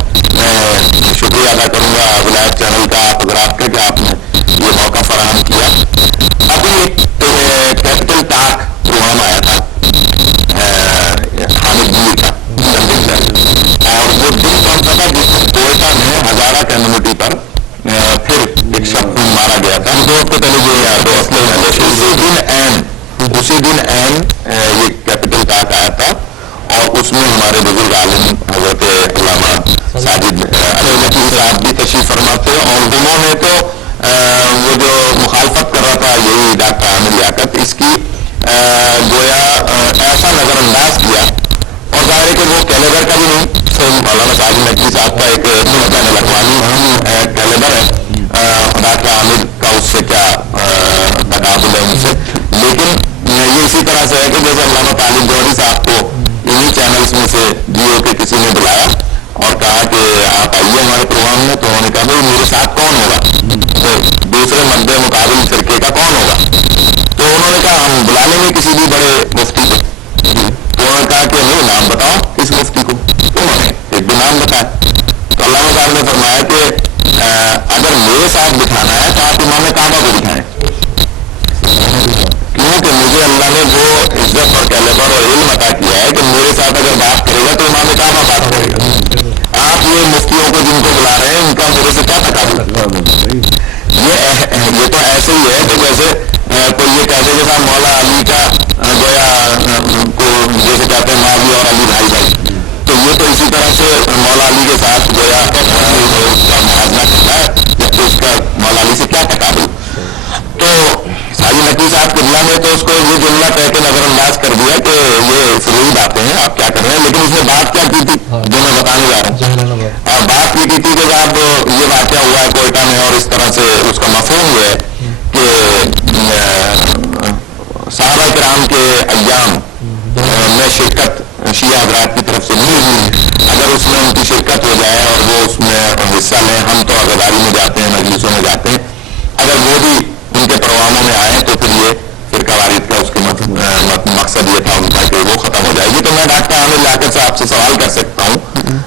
میں شکریہ ادا کروں گا ولایت چینل کا، آپ حضرات کا، کہ آپ نے یہ موقع فراہم کیا. ابھی ایک کیپٹل ٹاک پروگرام آیا تھا حامد میر کا, اور وہ دن کون سا تھا جس میں کوئٹہ میں ہزارہ کمیونٹی پر پھر ایک شخص مارا گیا تھا. 2 ہفتے پہلے جو اسی دن یہ کیپٹل ٹاک آیا تھا, اور اس میں ہمارے بزرگ عالم حضرت علامہ ساجد علی نقوی صاحب بھی تشریف فرما تھے, اور انہوں نے تو وہ جو مخالفت کر رہا تھا یہی ڈاکٹر عامر لیاقت, اس کی گویا ایسا نظر انداز کیا. اور ظاہر ہے کہ وہ کیلیبر کا بھی نہیں, مولانا ساجد نقوی صاحب کا ایک بین الاقوامی کیلیبر ہے, ڈاکٹر عامر کا اس سے کیا تقابل ہے ان سے. لیکن یہ اسی طرح سے ہے کہ جیسے علامہ طالب گوہری صاحب کو انہی چینلز میں سے جیو کے کسی نے بلایا اور کہا کہ آپ آئیے ہمارے پروگرام میں, تو انہوں نے کہا بھائی میرے ساتھ کون ہوگا, تو دوسرے مد مقابل فرقے کا کون ہوگا, تو انہوں نے کہا ہم بلا لیں گے کسی بھی بڑے مفتی کو. تو انہوں نے کہا کہ نہیں نام بتاؤ کس مفتی کو, تو انہوں نے ایک بھی نام بتایا. تو علامہ صاحب نے فرمایا کہ اگر میرے ساتھ بٹھانا ہے تو آپ امام کعبہ کو بٹھائیں, کیونکہ مجھے اللہ نے وہ عزت اور کیلیبر اور علم عطا کیا ہے کہ میرے ساتھ اگر بات کرے گا تو امام کعبہ بات کرے گا. آپ یہ مفتیوں کو جن کو بلا رہے ہیں ان کا میرے سے کیا تقابل. یہ تو ایسے ہی ہے کہ جیسے کوئی یہ کہہ دے کہ صاحب مولا علی کا گویا کو جیسے کہتے ہیں ماوی اور علی بھائی بھائی, تو یہ تو اسی طرح سے مولا علی کے ساتھ گویا اس کا موازنہ کرتا ہے, جبکہ اس کا مولا علی سے کیا تقابل. تو ساجد نقوی صاحب قبلہ نے تو اس کو یہ جملہ کہہ کے نظر انداز کر دیا کہ یہ فضول باتیں ہیں, آپ کیا کر رہے ہیں. لیکن اس نے بات کیا کی تھی جو میں بتانے جا رہا ہوں, اور بات یہ کی تھی کہ جب یہ واقعہ ہوا ہے کوئٹہ میں, اور اس طرح سے اس کا مفہوم یہ ہے کہ صحابہ کرام کے ایام میں شرکت شیعہ حضرات کی طرف سے نہیں ہوئی, اگر اس میں ان کی شرکت ہو جائے اور وہ اس میں حصہ لیں, ہم تو عزاداری میں جاتے ہیں, مجلسوں میں جاتے ہیں, اگر وہ بھی ان کے پروگراموں میں آئیں تو پھر یہ فرقہ واریت کا اس کے مقصد یہ تھا ان کا کہ وہ ختم ہو جائے گی. تو میں ڈاکٹر عامر لیاقت سے آپ سے سوال کر سکتا ہوں,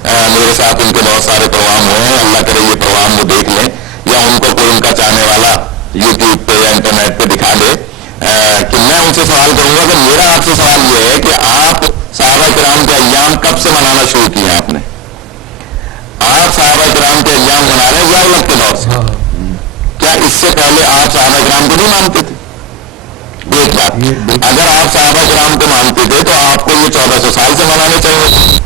میرے ساتھ ان کے بہت سارے پروگرام ہوئے ہیں, اللہ کرے یہ پروگرام وہ دیکھ لیں یا ان کو کوئی ان کا چاہنے والا یوٹیوب پہ یا انٹرنیٹ پہ دکھا دے, کہ میں ان سے سوال کروں گا کہ میرا آپ سے سوال یہ ہے کہ آپ صحابہ کرام کے ایام کب سے منانا شروع کیے ہیں. آپ نے آپ صحابہ کرام کے ایام منا رہے ہیں یا الگ کے دور سے, کیا اس سے پہلے آپ صحابہ کرام کو نہیں مانتے تھے؟ ایک بات, اگر آپ صحابہ کرام کو مانتے تھے تو آپ کو یہ 1400 سال سے منانے چاہیے.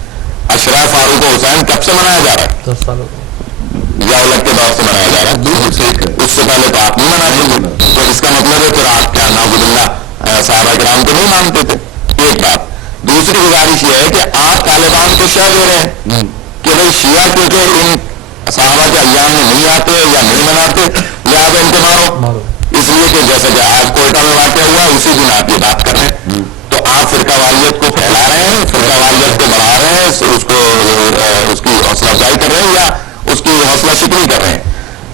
اشراف فاروق حسین کب سے منایا جا رہا ہے؟ 10 سال یا الگ کے دور سے منایا جا رہا ہے, اس سے پہلے تو آپ نہیں مناتے. تو اس کا مطلب ہے پھر آپ کیا نعوذ باللہ صحابہ کرام کو نہیں مانتے تھے. ایک بات. دوسری گزارش یہ ہے کہ آپ طالبان کو شہ دے رہے ہیں کہ بھائی شیعہ کیونکہ ان صحابہ کے ایام میں نہیں آتے یا نہیں مناتے لہٰذا ان کو مارو, اس لیے کہ جیسے کہ آج کوئٹہ میں واقع ہوا اسی دن آپ یہ بات کر رہے ہیں. تو آپ فرقہ واریت کو پھیلا رہے ہیں, فرقہ واریت کو بڑھا رہے ہیں, اس کی حوصلہ افزائی کر رہے ہیں یا اس کی حوصلہ شکنی کر رہے ہیں.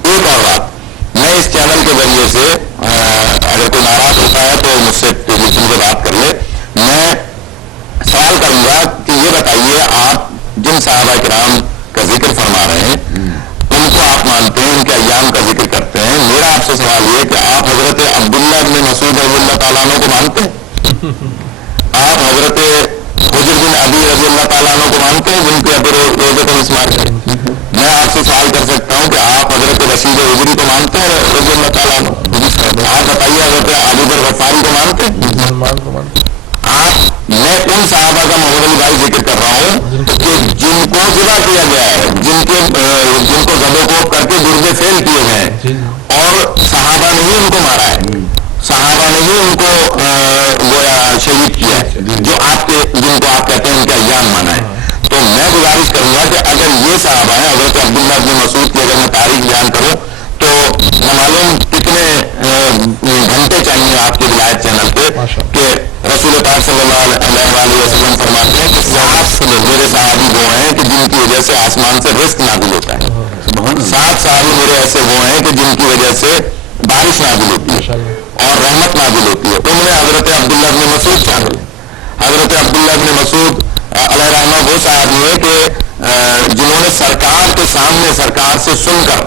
ایک اور بات, میں اس چینل کے ذریعے سے اگر کوئی ناراض ہوتا ہے تو مجھ سے ٹیلیویژن پہ بات کر لے, میں سوال کروں گا کہ یہ بتائیے آپ جن صحابہ کرام کا ذکر فرما رہے ہیں ان کو آپ مانتے ہیں, ان کے ایام کا ذکر کرتے ہیں. میرا آپ سے سوال یہ کہ آپ حضرت عبداللہ بن مسعود رضی اللہ تعالیٰ عنہ کو مانتے ہیں؟ آپ حضرت حجر بن ابی رضی اللہ تعالیٰ عنہ کو مانتے ہیں جن کے ابھی روزے کو مسمار کریں؟ میں آپ سے سوال کر سکتا ہوں کہ آپ حضرت رشید حجری کو مانتے ہیں رضی اللہ تعالیٰ عنہ؟ آپ بتائیے حضرت ابو ذر غفاری کو مانتے ہیں؟ آپ, میں ان صحابہ کا محمد علی بھائی ذکر کر رہا ہوں کہ جن کو ذبح کیا گیا ہے, جن کو ذبح کو کر کے گردے فیل کیے گئے ہیں, اور صحابہ نے ہی ان کو مارا ہے, صحابہ نے ہی ان کو گویا شہید کیا ہے, جو آپ کے جن کو آپ کہتے ہیں ان کا ایام مانا ہے. تو میں گزارش کروں گا کہ اگر یہ صحابہ ہیں, حضرت عبداللہ بن مسعود کی اگر میں تاریخ بیان کروں تو نہ معلوم کتنے گھنٹے چاہیے آپ کے ولایت چینل پہ کہ رسول پاک صلی اللہ علیہ وسلم فرماتے ہیں کہ 7 میرے صحابی وہ ہیں کہ جن کی وجہ سے آسمان سے رزق نازل ہوتا ہے, 7 صحابی میرے ایسے وہ ہیں کہ جن کی وجہ سے بارش نازل ہوتی ہے اور رحمت نازل ہوتی ہے. ان میں حضرت عبداللہ بن مسعود شامل ہے. حضرت عبداللہ بن مسعود علیہ رحمہ وہ صحابی ہے کہ جنہوں نے سرکار کے سامنے سرکار سے سن کر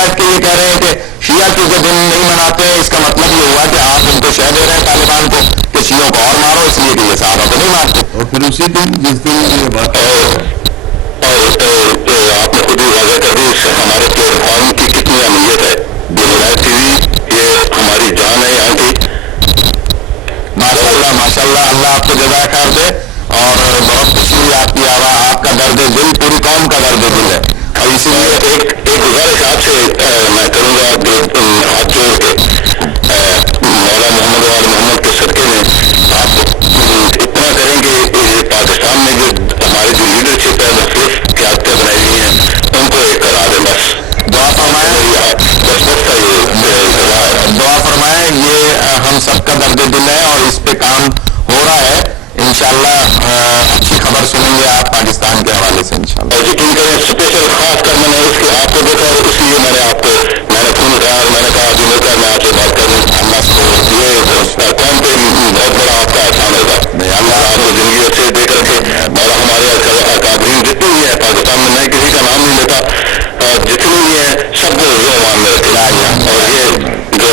ولایت کے یہ کہہ رہے ہیں کہ شیعہ کیونکہ دن نہیں مناتے ہیں، اس کا مطلب یہ ہوا کہ آپ ان کو شہ دے رہے ہیں طالبان کو کہ شیعوں کو اور مارو، اس لیے کہ یہ صحابہ کو نہیں مارتے. اور پھر اسی دن جس دن یہ بات آپ نے خود ہی واضح کر دی اس سے ہمارے پلیٹ فارم کی کتنی اہمیت ہے. دن ولایت ٹی وی یہ ہماری جان ہے یہاں کی. ماشاء اللہ ماشاء اللہ، اللہ آپ کو جزائے خیر دے. اور بہت خوشی ہوئی آپ کی آواز، آپ کا درد دل پوری قوم کا درد دل ہے. اور اسی لیے ایک گزارش آپ سے میں کروں گا ہاتھ جوڑ کے، مولا محمد وال محمد کے صدقے میں آپ اتنا کریں کہ پاکستان میں جو ہماری جو لیڈرشپ ہے مختلف قیادتیں بنائی گئی ہیں ان کو ایک کرا دیں. بس دعا فرمائیں، بس کا یہ دعا فرمائیں. یہ ہم سب کا درد دل ہے اور اس پہ کام ہو رہا ہے. انشاءاللہ اچھی خبر سنیں گے آپ پاکستان کے حوالے سے انشاءاللہ. اور یقین کریں اسپیشل خاص کر میں نے اس کے آپ کو دیکھا اس لیے میں نے آپ کو میں نے فون کہا اور میں نے کہا ابھی میں آپ سے بات کروں. اللہ کو یہ قوم پہ بہت بڑا آپ کا احسان ہوگا. اللہ آپ کو زندگی اچھے دیکھ رکھے. اور ہمارے اکابرین جتنے بھی ہیں پاکستان میں، میں کسی کا نام نہیں لیتا، جتنے بھی ہیں سب کو مان میں رکھے. اور یہ جو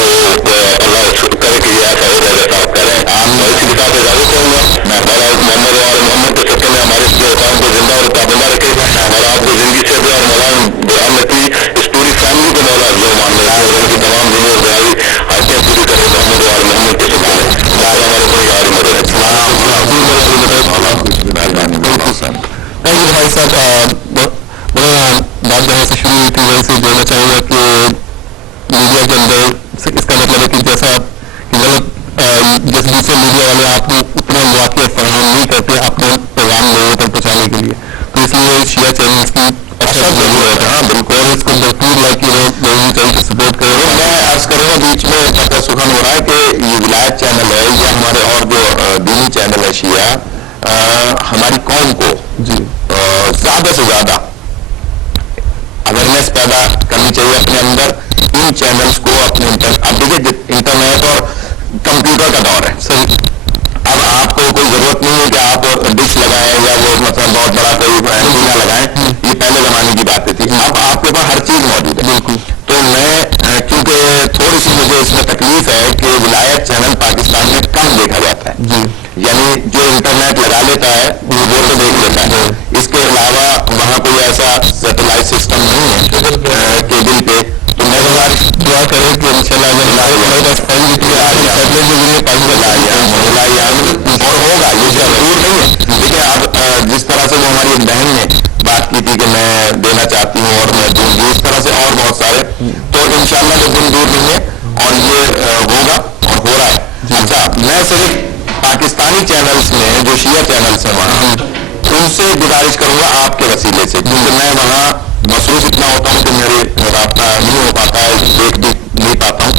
اللہ کرے کہ یہ ایسا ہو جائے جیسا آپ کہہ رہے ہیں. اور اسی کے ساتھ اجازت کروں گا میں مولا محمد وال محمد کے سکے میں ہمارے قوم کو زندہ اور پابندہ رکھے اور آپ کو زندگی سے دے. اور مولانا بیان نتی اس پوری فیملی کو مولا جو مان لے ان کی تمام دنیا بہاری حاجتیں پوری کرے محمد وال محمد کے سکے میں. السلام علیکم یار مدد. تھینک یو بھائی صاحب. بات جہاں سے شروع ہوئی تھی وہیں سے جوڑنا چاہوں گا کہ میڈیا کے اندر اس کا مطلب ہے کہ جیسا کہ غلط جیسے دوسرے میڈیا والے آپ کو اتنا مواقع فراہم نہیں کرتے اپنے پیغام لوگوں تک پہنچانے کے لیے، تو اس لیے شیعہ چینلس کی اچھا ضرورت ہے. ہاں بالکل، اس کو بھرپور لائک لوگوں چاہیے سپورٹ کرے. میں عرض کروں گا بیچ میں پتہ سخن ہو رہا ہے کہ یہ ولایت چینل ہے یا ہمارے اور جو دینی چینل ہے شیعہ ہماری قوم کو زیادہ سے زیادہ اویئرنیس پیدا کرنی چاہیے اپنے اندر. ان چینلز کو اپنے اب دیکھیے انٹرنیٹ اور کمپیوٹر کا دور ہے. اب آپ کو کوئی ضرورت نہیں ہے کہ آپ ڈش لگائیں یا وہ مطلب بہت بڑا کوئی اینٹینا لگائیں. یہ پہلے زمانے کی باتیں تھی. اب آپ کے پاس ہر چیز موجود ہے. بالکل. تو میں کیونکہ تھوڑی سی مجھے اس میں تکلیف ہے کہ ولایت چینل پاکستان میں کم دیکھا جاتا ہے. یعنی جو انٹرنیٹ لگا لیتا ہے وہ تو دیکھ لیتا ہے. اس کے علاوہ وہاں کوئی ایسا سیٹلائٹ سسٹم نہیں ہے کیبل پہ. تو میں دعا کریں کہ انشاءاللہ اور ہوگا یہ ضرور نہیں ہے. دیکھیں اب جس طرح سے وہ ہماری ایک بہن نے بات کی تھی کہ میں دینا چاہتی ہوں اور میں دوں گی، اس طرح سے اور بہت سارے. تو انشاءاللہ وہ دن دور نہیں ہے اور یہ ہوگا اور ہو رہا ہے. اچھا، میں صرف پاکستانی چینلز میں جو شیعہ چینلز ہیں وہاں ان سے گزارش کروں گا آپ کے وسیلے سے، کیونکہ میں وہاں مصروف اتنا ہوتا ہوں کہ میرے رابطہ نہیں ہو پاتا ہے، دیکھ بھی نہیں پاتا ہوں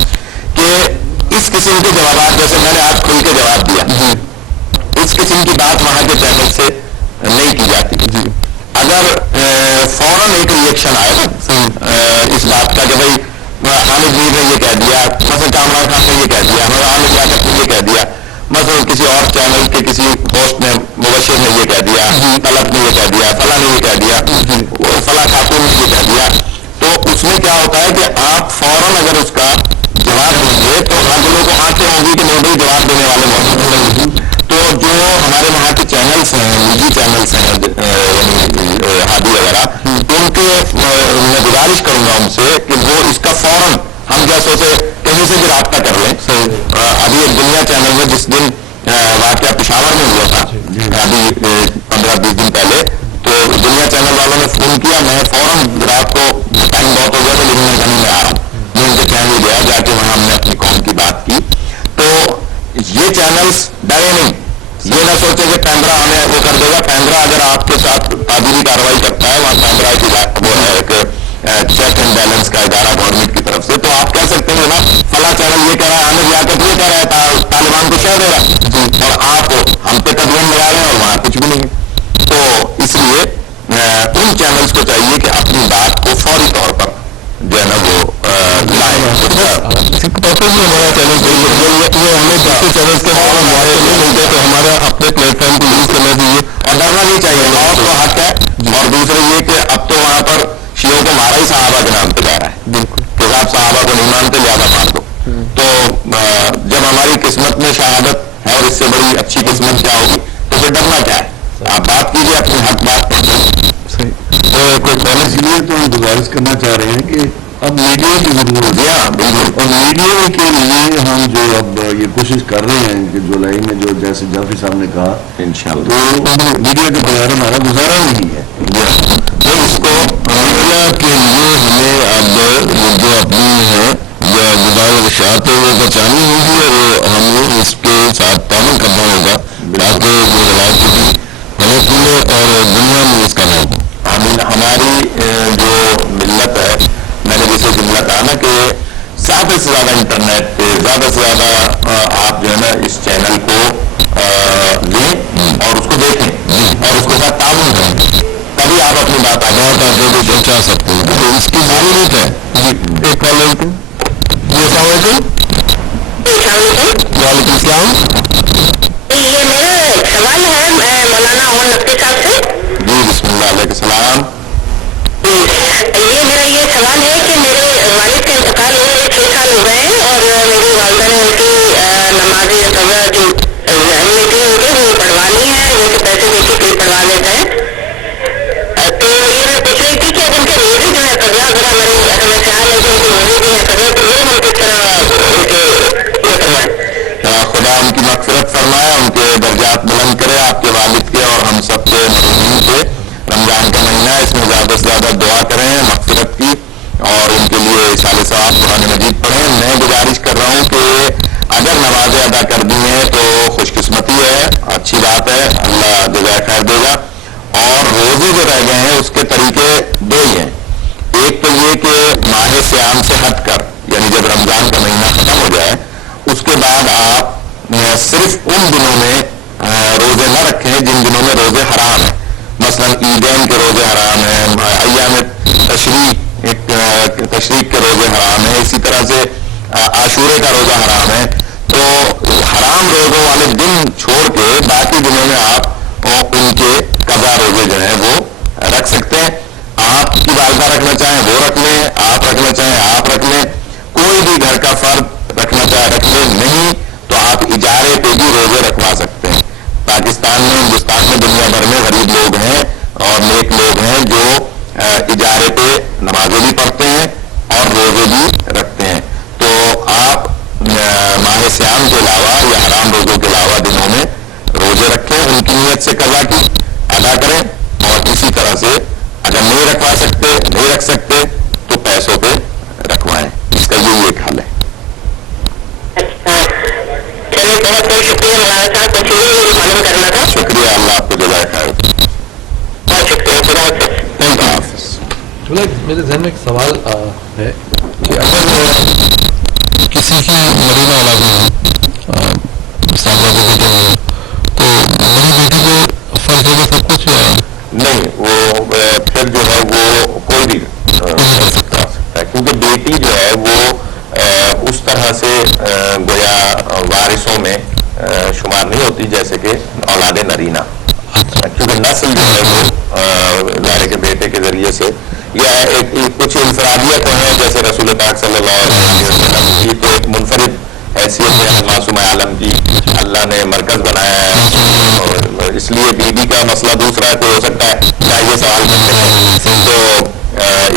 کہ اس قسم کے جوابات جیسے میں نے آج کھل کے جواب دیا اس قسم کی بات وہاں کے چینل سے نہیں کی جاتی. اگر فوراً ایک ریئیکشن آئے نا اس بات کا کہ بھائی حامد میر نے یہ کہہ دیا، مثلا کامران خان نے یہ کہہ دیا، عامر لیاقت نے یہ کہہ دیا، مثلا کسی اور چینل کے کسی ہوسٹ نے مبشر نے یہ کہہ دیا، طلب نے یہ کہہ دیا، فلاں نے یہ کہہ دیا، فلاں خاتون نے یہ کہہ دیا. تو اس میں کیا ہوتا ہے کہ آپ فوراً اگر اس کا جواب دیں گے تو دلوں کو آنکھیں ہوں گی کہ نہیں بھائی جواب دینے والے موجود ہیں. تو جو ہمارے وہاں کے چینلس ہیں، نجی چینلس ہیں یعنی ہادی وغیرہ، ان کے میں گزارش کروں گا ان سے کہ وہ اس کا فوراً ہم کیا سوچے کہیں سے بھی رابطہ کر لیں. ابھی ایک دنیا چینل میں جس دن واقعہ پشاور میں ہوا تھا ابھی 15-20 دن پہلے، تو دنیا چینل والوں نے فون کیا. میں فوراً رات کو ٹائم بہت ہو گیا تھا لیکن میں کہیں میں آ رہا ہوں، میں ان کے چینل گیا، جا کے وہاں ہم نے اپنی قوم کی بات کی. تو یہ چینلز ڈرے نہیں، یہ نہ سوچے کہ پیندرا ہمیں وہ کر دے گا. پیندرا اگر آپ کے ساتھ تعبیری کارروائی کرتا ہے، وہاں پیندرا کی وہ ہے ایک چیک اینڈ بیلنس کا ادارہ گورنمنٹ کی طرف سے. تو آپ کہہ سکتے ہیں نا فلاں چینل یہ کہہ رہا ہے، عامر لیاقت یہ کہہ رہا ہے طالبان کو شہ دے رہا، اور آپ ہم پہ قدم لگا رہے ہیں اور وہاں کچھ بھی نہیں ہے. تو اس لیے ان چینلز کو چاہیے کہ اپنی بات کو فوری طور پر جو ہے نا وہ لائیں. ہمارا چینل یہ ہمیں دوسرے چینل کے موقع نہیں ملتے تو ہمارا اپنے پلیٹ فارم کو یوز کرنا چاہیے اور ڈرنا نہیں چاہیے. موت تو حق ہے. اور دوسرے یہ کہ اب تو وہاں پر شیعوں کو مارا ہی صحابہ کے نام پہ جا رہا ہے. بالکل. اس سے بڑی اچھی قسمت کیا ہوگی؟ تو پھر ڈرنا کیا ہے؟ آپ بات کیجیے، اپنی حق بات کیجیے. کوئی پہلے اس لیے تو ہم گزارش کرنا چاہ رہے ہیں کہ اب میڈیا کی ضرورت ہے. بالکل. اور میڈیا کے لیے ہم جو اب یہ کوشش کر رہے ہیں کہ جولائی میں جو جیسے جعفری صاحب نے کہا انشاءاللہ تو میڈیا کے بغیر ہمارا گزارا نہیں ہے. تو اس کو میڈیا کے لیے ہمیں اب جو اپنی ہے یا گزارشات ہے وہ بچانی ہوگی اور ہمیں اس کے ساتھ تعاون کرنا ہوگا تاکہ جو روایتی بھی ہمیں پورے اور دنیا میں اس کا نام ہو. ہماری جو ملت ہے، میں نے جیسے جملہ کہا نا کہ زیادہ سے زیادہ انٹرنیٹ پہ زیادہ سے زیادہ آپ جو ہے نا اس چینل کو لیں اور اس کو دیکھیں اور اس کے ساتھ تعاون کریں، تبھی آپ اپنی بات آگے پہنچا سکتے ہیں. تو اس کی ضرورت ہے. ایک کال لیں. جی السلام علیکم. وعلیکم السلام. یہ میرا سوال ہے مولانا عمر نقوی صاحب سے. جی بسم اللہ علیہ السلام. یہ میرا یہ سوال ہے کہ میرے والد کا انتقال ہوئے 6 سال ہو گئے ہیں اور میری والدہ نے ان کی نماز قضا جو ذہن میں تھی ان کے وہ پڑھوانی ہے، جیسے پیسے دے کے کوئی پڑھوا لیتا ہے. تو یہ میں پوچھ رہی تھی کہ اب ان کے روزے جو ہے قضا ذرا ہمیں خیال ہے کہ ان کے روزے جو ہے قضا تو وہ ہم کس طرح ان کے یہ کروائیں. خدا ان کی مغفرت فرمائے، ان کے درجات بلند کرے، آپ کے والد کے اور ہم سب کے مرحومین کے. رمضان کا مہینہ ہے، اس میں زیادہ سے زیادہ دعا کریں مغفرت کی اور ان کے لیے سال ثواب قرآن مجید پڑھیں. میں گزارش کر رہا ہوں کہ اگر نمازیں ادا کر دی ہیں تو خوش قسمتی ہے، اچھی بات ہے، اللہ جزائے خیر دے گا. اور روزے جو رہ گئے ہیں اس کے طریقے دو ہی ہیں. ایک تو یہ کہ ماہ صیام سے ہٹ کر، یعنی جب رمضان کا مہینہ ختم ہو جائے اس کے بعد آپ صرف ان دنوں میں روزے نہ رکھیں جن دنوں میں روزے حرام ہیں. مثلا عیدین کے روزے حرام ہیں، ایام تشریق کے روزے حرام ہیں، اسی طرح سے عاشورے کا روزہ حرام ہے. تو حرام روزوں والے دن چھوڑ کے باقی دنوں میں آپ ان کے قضا روزے جو ہیں وہ رکھ سکتے ہیں. آپ کی والدہ رکھنا چاہیں وہ رکھ لیں، آپ رکھنا چاہیں آپ رکھ لیں، کوئی بھی گھر کا فرد رکھنا چاہے رکھ لیں. نہیں تو آپ اجارے پہ بھی روزے رکھوا سکتے ہیں. پاکستان میں، ہندوستان میں، دنیا بھر میں غریب لوگ ہیں اور نیک لوگ ہیں جو اجارے پہ نمازیں بھی پڑھتے ہیں اور روزے بھی رکھتے ہیں. تو آپ ماہ صیام کے علاوہ یا حرام روزوں کے علاوہ دنوں میں روزے رکھیں، ان کی نیت سے قضا کی ادا کریں اور اسی طرح سے اگر نہیں رکھوا سکتے، نہیں رکھ سکتے تو پیسوں پہ رکھوائیں. اس کا یہی ایک حل ہے. چلیے بہت بہت شکریہ مولانا صاحب، کچھ یہ معلوم کرنا تھا. شکریہ، اللہ آپ کو جزائے خیر. بہت شکریہ. خدا حافظ. خدا حافظ. میرے ذہن میں ایک سوال ہے کہ اگر کسی کی مرینہ اولاد ہو، صاحبہ کے بیٹے ہو، تو میری بیٹی کو فرض ہوگا سب کچھ یا نہیں؟ وہ پھر جو ہے وہ کوئی بھی کر سکتا ہے، کیونکہ بیٹی جو ہے وہ اس طرح سے گویا وارثوں میں شمار نہیں ہوتی جیسے کہ اولاد نرینہ. کیونکہ نسل جو ہے وہ ظاہر کے بیٹے کے ذریعے سے یا کچھ انفرادیت ہیں، جیسے رسول پاک صلی اللہ علیہ وسلم کی تو ایک منفرد حیثیت ہے معصوم عالم کی، اللہ نے مرکز بنایا ہے اور اس لیے بیوی کا مسئلہ دوسرا ہے. تو ہو سکتا ہے چاہیے سوال کرتے ہیں تو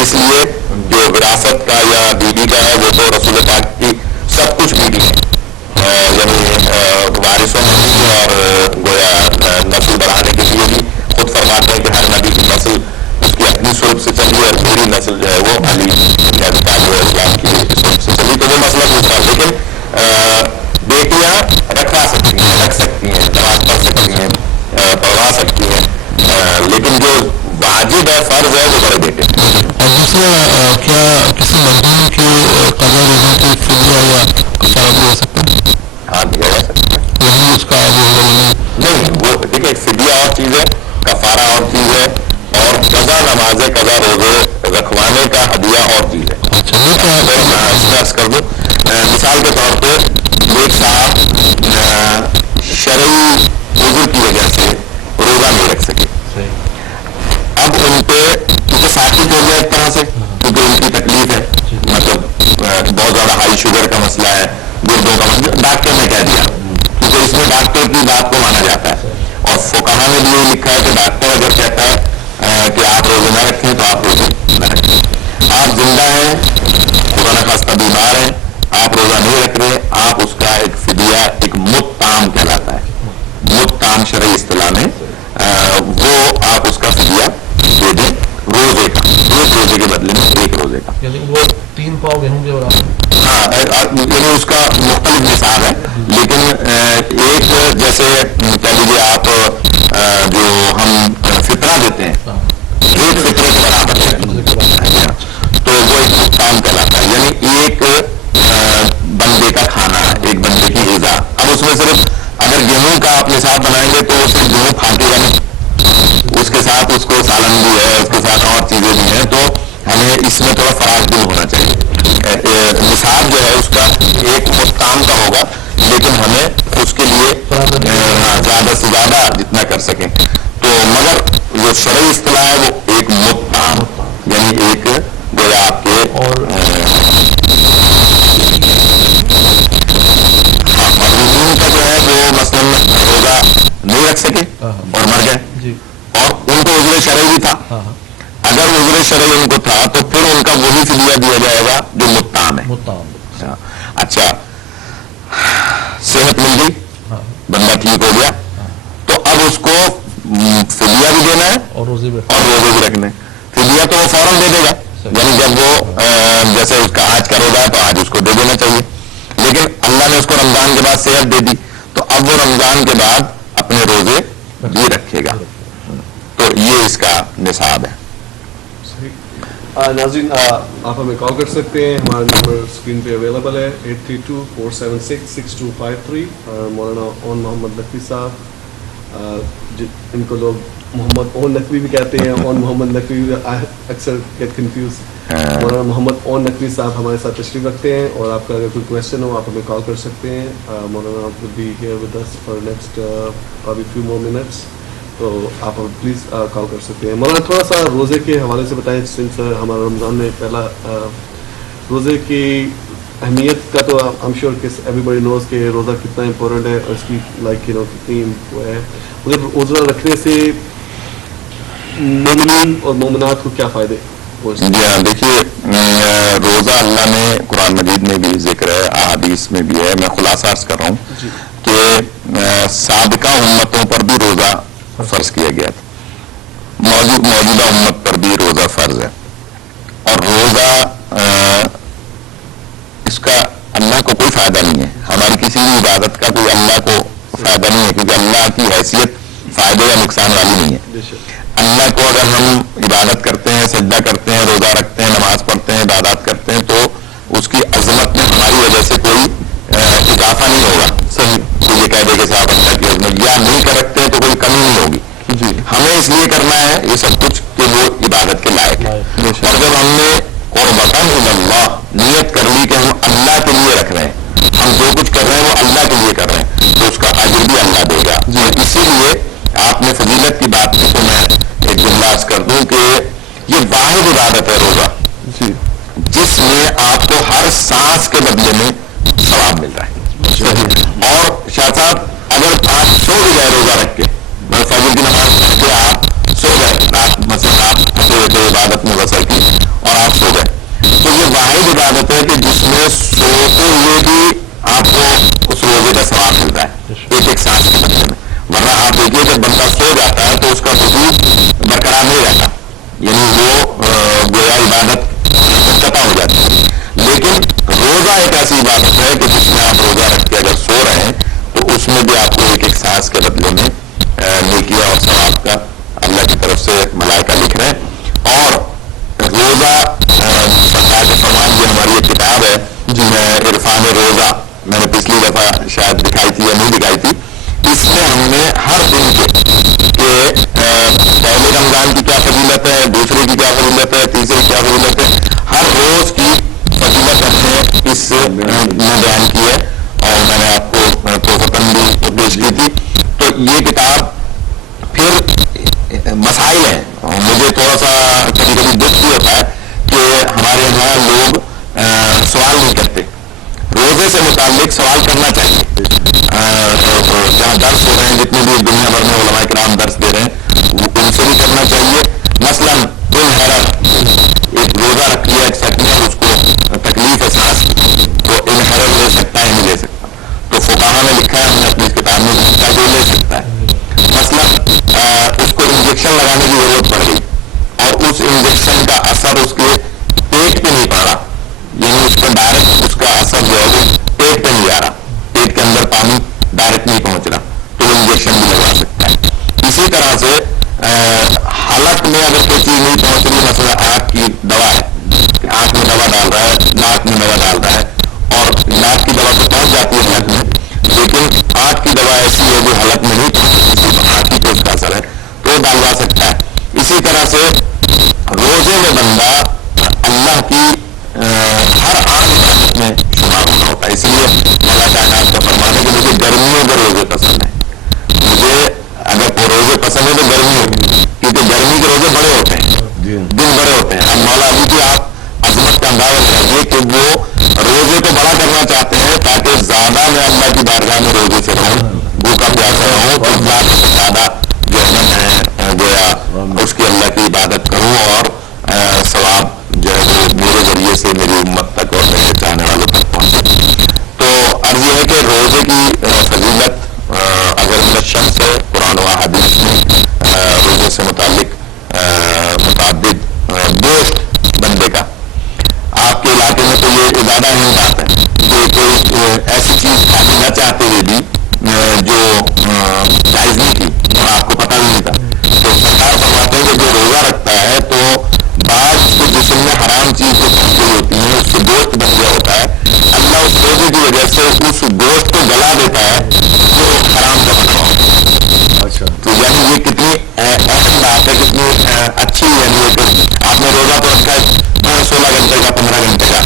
اس لیے جو وراثت کا یا بیوی کا ہے وہ تو رسول پاک کی سب کچھ بیوی ہے، یعنی وارثوں میں بھی اور گویا نسل بڑھانے کے لیے بھی خود فرماتے ہیں کہ ہر نبی کی نسل اس کی اپنی صورت سے چلی اور میری نسل جو ہے وہ علی اسلام کی صورت سے چلی. تو وہ مسئلہ دوسرا. لیکن بیٹیاں رکھوا سکتی ہیں، رکھ سکتی ہیں، نماز پڑھ سکتی ہیں، پڑھوا سکتی ہیں، لیکن جو واجب ہے، فرض ہے، وہ بڑے بیٹے. اور دوسرا کیا کسی مظلوم کے قضا روزوں کی فدیہ یا کفارہ بھی ہو سکتا ہے؟ ہاں دیا جا سکتا ہے. یہی اس کا نہیں وہ دیکھیں فدیہ اور چیز ہے، کفارہ اور چیز ہے، اور قضا نماز قضا روزے رکھوانے کا ہدیہ اور چیز ہے. میں کر دوں مثال کے طور پہ ایک صاحب شرعی عذر کی وجہ سے روزہ نہیں رکھ سکے. اب ان پہ کیونکہ ساتھی ہو گیا ایک طرح سے، کیونکہ ان کی تکلیف ہے، مطلب بہت زیادہ ہائی شوگر کا مسئلہ ہے کی بات کو مانا جاتا ہے. اور فقہا نے بھی یہ لکھا ہے کہ ڈاکٹر اگر کہتا ہے کہ آپ روزے نہ رکھیں تو آپ روزے نہ رکھیں. آپ زندہ ہیں, خدا نخواستہ بیمار ہیں, آپ روزہ نہیں رکھ رہے, آپ اس کا ایک فدیہ, ایک مطعم کہلاتا ہے, مطعم شرعی اصطلاح میں, وہ آپ اس کا فدیہ دے دیں روزے کا, ایک روزے کے بدلے میں ایک روزے کا. یعنی وہ 3 پاؤ گیہوں کے برابر. ہاں, یعنی اس کا مختلف نصاب ہے, لیکن ایک جیسے کہہ لیجیے آپ جو ہم فطرہ دیتے ہیں ایک فطرے کے برابر ہے, تو وہ ایک مطعم کہلاتا ہے, یعنی ایک بندے کا کھانا, ایک بندے کی غذا. اب اس میں صرف اگر گیہوں کا آپ نصاب بنائیں گے تو صرف گیہوں پھانکے گا نہیں, اس کے ساتھ اس کو سالن بھی ہے, اس کے ساتھ اور چیزیں بھی ہیں, تو ہمیں اس میں تھوڑا فراغ بھی ہونا چاہیے. نصاب جو ہے اس کا ایک مطعم کا ہوگا, لیکن ہمیں اس کے لیے زیادہ سے زیادہ جتنا کر سکیں. تو مگر جو شرعی اصطلاح ہے وہ ایک مطعم, یعنی ایک گویا آپ کے اور مظلومین کا جو ہے وہ مثلاً روزہ نہیں رکھ سکے اور مر گئے, اور ان کو عذر شرعی بھی تھا. اگر عذر شرعی ان کو تھا تو پھر ان کا وہی فدیہ دیا جائے گا جو مطعم ہے. اچھا, صحت مل گئی, بندہ ٹھیک ہو گیا, تو اب اس کو فدیہ بھی دینا ہے اور روزے بھی رکھنے. فدیہ تو وہ فوراً دے دے گا, یعنی جب وہ جیسے اس کا آج کا روزہ ہے تو آج اس کو دے دینا چاہیے, لیکن اللہ نے اس کو رمضان کے بعد صحت دے دی تو اب وہ رمضان کے بعد اپنے روزے بھی رکھے گا. تو یہ اس کا نصاب ہے. ناظرین, آپ ہمیں کال کر سکتے ہیں, ہمارا نمبر اسکرین پہ اویلیبل ہے 8324766253. مولانا اون محمد نقوی صاحب, ان کو لوگ محمد اون نقوی بھی کہتے ہیں, اون محمد نقوی اکثر گیٹ کنفیوز. مولانا محمد اون نقوی صاحب ہمارے ساتھ تشریف رکھتے ہیں, اور آپ کا اگر کوئی کویشچن ہو آپ ہمیں کال کر سکتے ہیں. مولانا will be here with us for next probably few more minutes, تو آپ پلیز کال کر سکتے ہیں. مولانا تھوڑا سا روزے کے حوالے سے بتائیں, سنس ہمارا رمضان میں پہلا روزے کی اہمیت کا تو I'm sure کہ everybody knows کہ روزہ کتنا امپورٹنٹ ہے, اور اس کی لائک کتنی وہ ہے. مگر روزہ رکھنے سے مومنین اور مومنات کو کیا فائدے؟ جی ہاں, دیکھیے روزہ اللہ نے قرآن مجید میں بھی ذکر ہے, احادیث میں بھی ہے. میں خلاصہ عرض کر رہا ہوں کہ سابقہ امتوں پر بھی روزہ فرض کیا گیا تھا, موجودہ امت پر بھی روزہ فرض ہے. اور روزہ اس کا اللہ کو کوئی فائدہ نہیں ہے, ہماری کسی بھی عبادت کا کوئی اللہ کو فائدہ نہیں ہے, کیونکہ اللہ کی حیثیت فائدے یا نقصان والی نہیں ہے. اللہ کو اگر ہم عبادت کرتے ہیں, سجدہ کرتے ہیں, روزہ رکھتے ہیں, نماز پڑھتے ہیں, عبادات کرتے ہیں, تو اس کی عظمت میں ہماری وجہ سے کوئی اضافہ نہیں ہوگا. صحیح, تو یہ کہہ دے کہ صاحب اللہ کی عظمت, یا نہیں کر رکھتے ہیں تو کوئی کمی نہیں ہوگی. جی, ہمیں اس لیے کرنا ہے یہ سب کچھ کہ وہ عبادت کے لائق ہے. اور جب ہم نے قربتاً اللہ نیت کر لی کہ ہم اللہ کے لیے رکھ رہے ہیں, ہم جو کچھ کر رہے ہیں وہ اللہ کے لیے کر رہے ہیں, تو اس کا اجر بھی اللہ دے گا. اسی لیے آپ نے فضیلت کی بات کی تو میں ایک جملہ عرض کر دوں کہ یہ واحد عبادت ہے روزہ, جس میں آپ کو ہر سانس کے بدلے میں ثواب مل رہا ہے. اور شاہ صاحب اگر آپ سو بھی گئے روزہ رکھ کے, فجر کی نماز پڑھ کے آپ سو گئے, رات مثلا آپ پھنسے ہوئے تھے عبادت میں بسر کی اور آپ سو گئے, تو یہ واحد عبادت ہے کہ جس میں سوتے ہوئے بھی آپ کو اس روزے کا ثواب ملتا ہے ایک ایک سانس کے بدلے میں. ورنہ آپ دیکھیے جب بندہ سو جاتا ہے تو اس کا وجود برقرار نہیں رہتا, یعنی وہ گویا عبادت منقطع ہو جاتی ہے. لیکن روزہ ایک ایسی عبادت ہے کہ جس میں آپ روزہ رکھ کے اگر سو رہے ہیں تو اس میں بھی آپ کو ایک ایک سانس کے بدلے میں نیکیاں اور ثواب کا اللہ کی طرف سے ملائکہ لکھ رہے ہیں. اور روزہ سرکار کے فرمان, یہ ہماری ایک کتاب ہے جی عرفان روزہ, میں نے پچھلی دفعہ شاید دکھائی تھی یا نہیں دکھائی تھی. اس میں ہم نے ہر دن کے پہلے رمضان کی کیا فضیلت ہے, دوسرے کی کیا فضیلت ہے, تیسرے کی کیا فضیلت ہے, ہر روز کی فضیلت ہم نے اس میں بیان کی ہے, اور میں نے آپ کو توفتاً بھی پیش کی تھی. تو یہ کتاب پھر مسائل ہیں. مجھے تھوڑا سا کبھی کبھی دکھ بھی ہوتا ہے کہ ہمارے یہاں لوگ سوال نہیں کرتے. روزے سے متعلق سوال کرنا چاہیے. جہاں درس ہو رہے ہیں، جتنے بھی دنیا بھر میں علماء کرام درس دے رہے ہیں، ان سے بھی کرنا چاہیے. مثلاً ایک روزہ رکھ لیا ایک شخص نے، اس کو تکلیف احساس، تو انہیرر لے سکتا ہے نہیں لے سکتا؟ تو فقہا نے لکھا ہے، ہم نے اپنی کتاب میں لکھا ہے، جو لے سکتا ہے. مثلاً اس کو انجیکشن لگانے کی ضرورت پڑ گئی اور اس انجیکشن کا اثر اس کے پیٹ پہ نہیں پڑ رہا، یعنی اس کا ڈائریکٹ اس کا اثر جو ہے وہ پیٹ پہ نہیں جا رہا، پیٹ کے اندر پانی ڈائریکٹ نہیں پہنچ رہا، تو وہ انجیکشن بھی لگا سکتا ہے. اسی طرح سے حلق میں اگر کوئی چیز نہیں پہنچ رہی، مثلا آنکھ کی دوا ہے، آنکھ میں دوا ڈال رہا ہے، ناک میں دوا ڈال رہا ہے، اور ناک کی دوا تو پہنچ جاتی ہے حلق میں، لیکن آنکھ کی دوا ایسی ہے جو حلق میں نہیں پہنچتی، صرف آنکھ ہی پہ اس کا اثر ہے، تو وہ ڈالوا سکتا ہے. اسی طرح سے روزے میں بندہ اللہ کی ہر عام عبادت میں شمار ہونا ہوتا ہے. اس لیے اللہ کائنات کا فرمان ہے کہ مجھے گرمیوں کے روزے پسند ہیں. مجھے اگر روزے پسند ہے تو گرمی ہوگی، کیونکہ گرمی کے روزے بڑے ہوتے ہیں، دن بڑے ہوتے ہیں. اب مولا علی کی آپ عظمت کا اندازہ لگائیے کہ وہ روزے کو بڑا کرنا چاہتے ہیں تاکہ زیادہ میں اللہ کی بارگاہ میں روزے سے رہوں، بھوکا پیاسا رہوں، تو زیادہ سے زیادہ جو ہے میں گویا اس کی اللہ کی عبادت کروں اور ثواب جو ہے وہ میرے ذریعے سے میری امت تک اور میرے چاہنے والوں تک پہنچے. تو عرض یہ ہے کہ روزے کی فضیلت اگر شخص ہے، قرآن و حدیث میں روزے سے متعلق متعدد گوشت بندے کا، آپ کے علاقے میں تو یہ زیادہ اہم بات ہے کہ کوئی ایسی چیز کھانی نہ چاہتے ہوئے بھی جو جائز نہیں تھی اور آپ کو پتہ بھی نہیں تھا، تو سرکار فرماتے ہیں کہ جو روزہ رکھتا ہے تو بعض کے جسم میں حرام چیز جو پہنچی ہوتی ہے اس سے گوشت بن گیا ہوتا ہے، اللہ اس روزے کی وجہ سے اس گوشت کو گلا دیتا ہے جو حرام کا بنا ہوتا ہے. اچھا، تو یعنی یہ کتنی اہم بات ہے، کتنی اچھی، یعنی ہے کہ آپ نے روزہ تو رکھا ہے 16 گھنٹے کا 15 گھنٹے کا،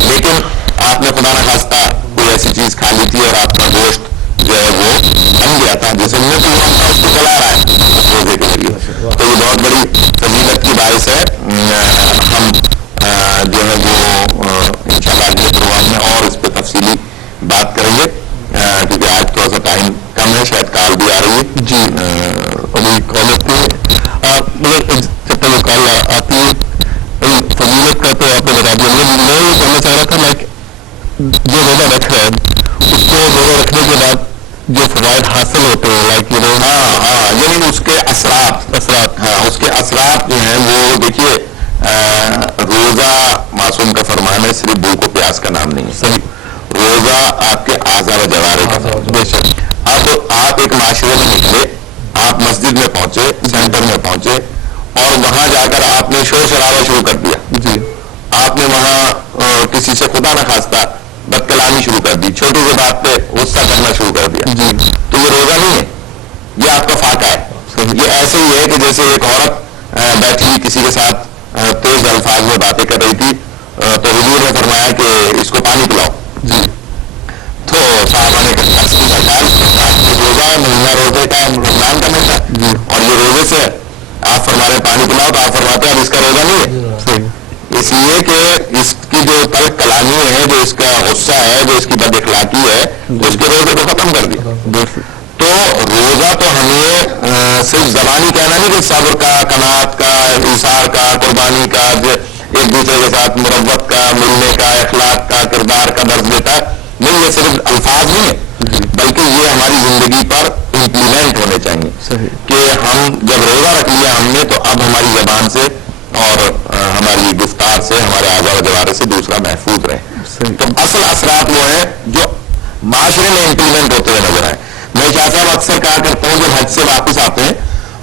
لیکن آپ نے خدا نخواستہ کوئی ایسی چیز کھا لی تھی اور آپ کا گوشت جو ہے وہ بن گیا تھا جسم میں، تو وہ اس کو گلا رہا ہے اس روزے کے ذریعے. تو یہ بہت بڑی فضیلت کی باعث ہے. ہم جو ہے وہ انشاءاللہ اگلے پروگرام میں اور اس پہ تفصیلی بات کریں گے، کیونکہ آج تھوڑا سا ٹائم کم ہے، شاید کال بھی آ رہی ہے. جی ابھی کال آتی ہے، جب تک وہ کال آتی ہے فضیلت کا تو آپ نے بتا دیا. میں یہ کہنا چاہ رہا تھا لائک جو روزہ رکھ رہا ہے اس کو روزہ رکھنے کے بعد جو فوائد حاصل ہوتے ہیں لائک یعنی اس کے اثرات اس کے اثرات جو ہیں وہ دیکھیے، روزہ معصوم کا فرمان ہے، صرف بھوک و پیاس کا نام نہیں ہے. صحیح، روزہ آپ کے اعضاء و جوارح کا نام. بے شک. اب آپ ایک معاشرے میں نکلے، آپ مسجد میں پہنچے، سینٹر میں پہنچے اور وہاں جا کر آپ نے شور شرابہ شروع کر دیا. جی، آپ نے وہاں کسی سے خدا نخواستہ بد کلامی شروع کر دی، چھوٹی سی بات پہ غصہ کرنا شروع کر دیا. جی، تو یہ روزہ نہیں ہے، یہ آپ کا فاقہ ہے. یہ ایسے ہی ہے کہ جیسے ایک عورت بیٹھی کسی کے ساتھ تیز الفاظ میں باتیں کر رہی تھی، تو حضور نے فرمایا کہ اس کو پانی پلاؤ. جی، تو صحابہ نے کہا روزہ مہینہ روزے کا رمضان کا مہینہ. جی، اور یہ روزے سے آپ فرما رہے پانی پلاؤ، تو آپ فرماتے ہیں اب اس کا روزہ نہیں ہے. صحیح، اس لیے کہ اس کی جو تلخ کلامی ہے، جو اس کا غصہ ہے، جو اس کی بد اخلاقی ہے، اس کے روزے کو ختم کر دیا. تو روزہ تو ہمیں صرف زبانی کہنا نہیں کہ صبر کا، قناعت کا، ایثار کا، قربانی کا، ایک دوسرے کے ساتھ مروت کا، ملنے کا، اخلاق کا، کردار کا درس دیتا ہے. نہیں، یہ صرف الفاظ نہیں ہے بلکہ یہ ہماری زندگی پر امپلیمنٹ ہونے چاہیے کہ ہم جب روزہ رکھ لیا ہم نے تو اب ہماری زبان سے اور ہماری گفتار سے، ہمارے اعضاء و جوارح سے دوسرا محفوظ رہے. تو اصل اثرات وہ ہیں جو معاشرے میں امپلیمنٹ ہوتے ہوئے نظر آئے. میں شاہ صاحب اکثر کہا کرتا ہوں جب حج سے واپس آتے ہیں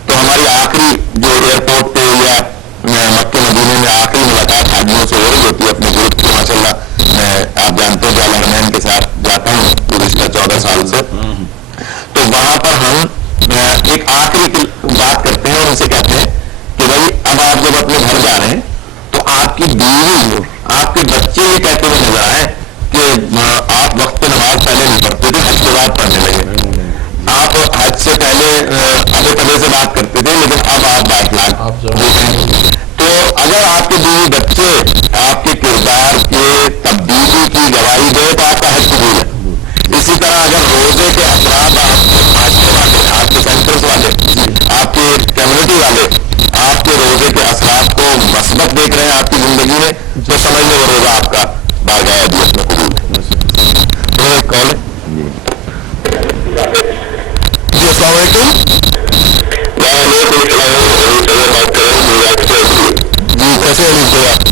تو ہماری آخری جو ایئرپورٹ پہ یا مکہ مدینے میں آخری ملاقات حاجیوں سے ہو رہی ہوتی ہے اپنے گروپ کی. ماشاءاللہ میں آپ جانتے ہیں جعل حرمین کے ساتھ جاتا ہوں گزشتہ 14 سال سے، تو وہاں پر ہم ایک آخری بات کرتے ہیں اور ان سے کہتے ہیں کہ بھائی اب آپ جب اپنے گھر جا رہے ہیں تو آپ کی بیوی، آپ کے بچے یہ کہتے ہوئے نظر آئے کہ آپ وقت نماز پہلے نہیں پڑھتے تھے، حج کے بعد پڑھنے لگے. آپ حج سے پہلے ابے تبے سے بات کرتے تھے لیکن اب آپ بااخلاق. تو اگر آپ کے بیوی بچے آپ کے کردار کے تبدیلی کی گواہی دے تو آپ کا حج قبول ہے. اسی طرح اگر روزے کے افراد آپ کے معاشرے والے, آپ کے سینٹرز والے, آپ کے کمیونٹی والے آپ کے روزے کے اثرات کو مثبت دیکھ رہے ہیں آپ کی زندگی میں, تو سمجھ لیں وہ روزہ آپ کا بارگاہ ابدیت میں قبول ہے. تو ایک کال ہے. جی السلام علیکم. جی کیسے ہیں جی آپ؟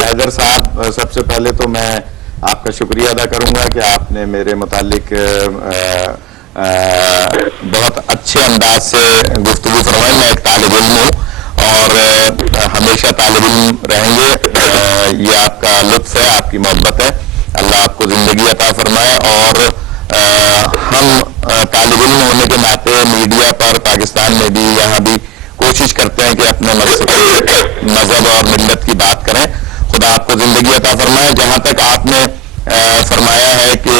حیدر صاحب, سب سے پہلے تو میں آپ کا شکریہ ادا کروں گا کہ آپ نے میرے متعلق بہت اچھے انداز سے گفتگو فرمائی. میں ایک طالب علم ہوں اور ہمیشہ طالب علم رہیں گے. یہ آپ کا لطف ہے, آپ کی محبت ہے. اللہ آپ کو زندگی عطا فرمائے. اور ہم طالب علم ہونے کے ناطے میڈیا پر پاکستان میں بھی یہاں بھی کوشش کرتے ہیں کہ اپنے مذہب اور ملت کی بات کریں. خدا آپ کو زندگی عطا فرمائے. جہاں تک آپ نے فرمایا ہے کہ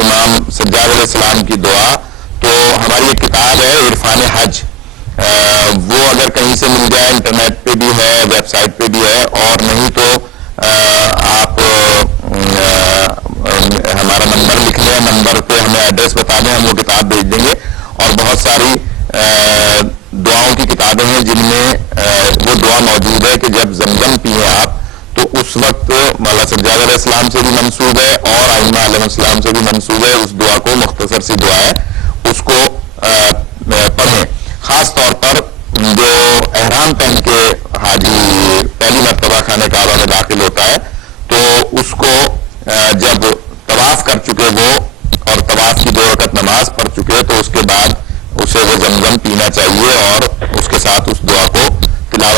امام سجاد علیہ السلام کی دعا, تو ہماری ایک کتاب ہے عرفان حج, وہ اگر کہیں سے مل جائے, انٹرنیٹ پہ بھی ہے, ویب سائٹ پہ بھی ہے, اور نہیں تو آپ ہمارا نمبر لکھ لیں, نمبر پہ ہمیں ایڈریس بتا دیں, ہم وہ کتاب بھیج دیں گے. اور بہت ساری دعاؤں کی کتابیں ہیں جن میں وہ دعا موجود ہے کہ جب زمزم پئیں آپ تو اس وقت مولا سجاد علیہ السلام سے بھی منسوب ہے اور ائمہ علیہ السلام سے بھی منسوب ہے. اس دعا کو, مختصر سی دعا ہے, اس کو پڑھیں. خاص طور پر جو احرام پہن کے حاجی پہلی مرتبہ خانہ کعبہ میں داخل ہوتا ہے, تو اس کو جب طواف کر چکے وہ اور طواف کی 2 رکعت نماز پڑھ چکے, تو اس کے بعد اسے وہ زمزم پینا چاہیے اور اس کے ساتھ اس دعا کو تلاوت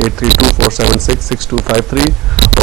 8324766253.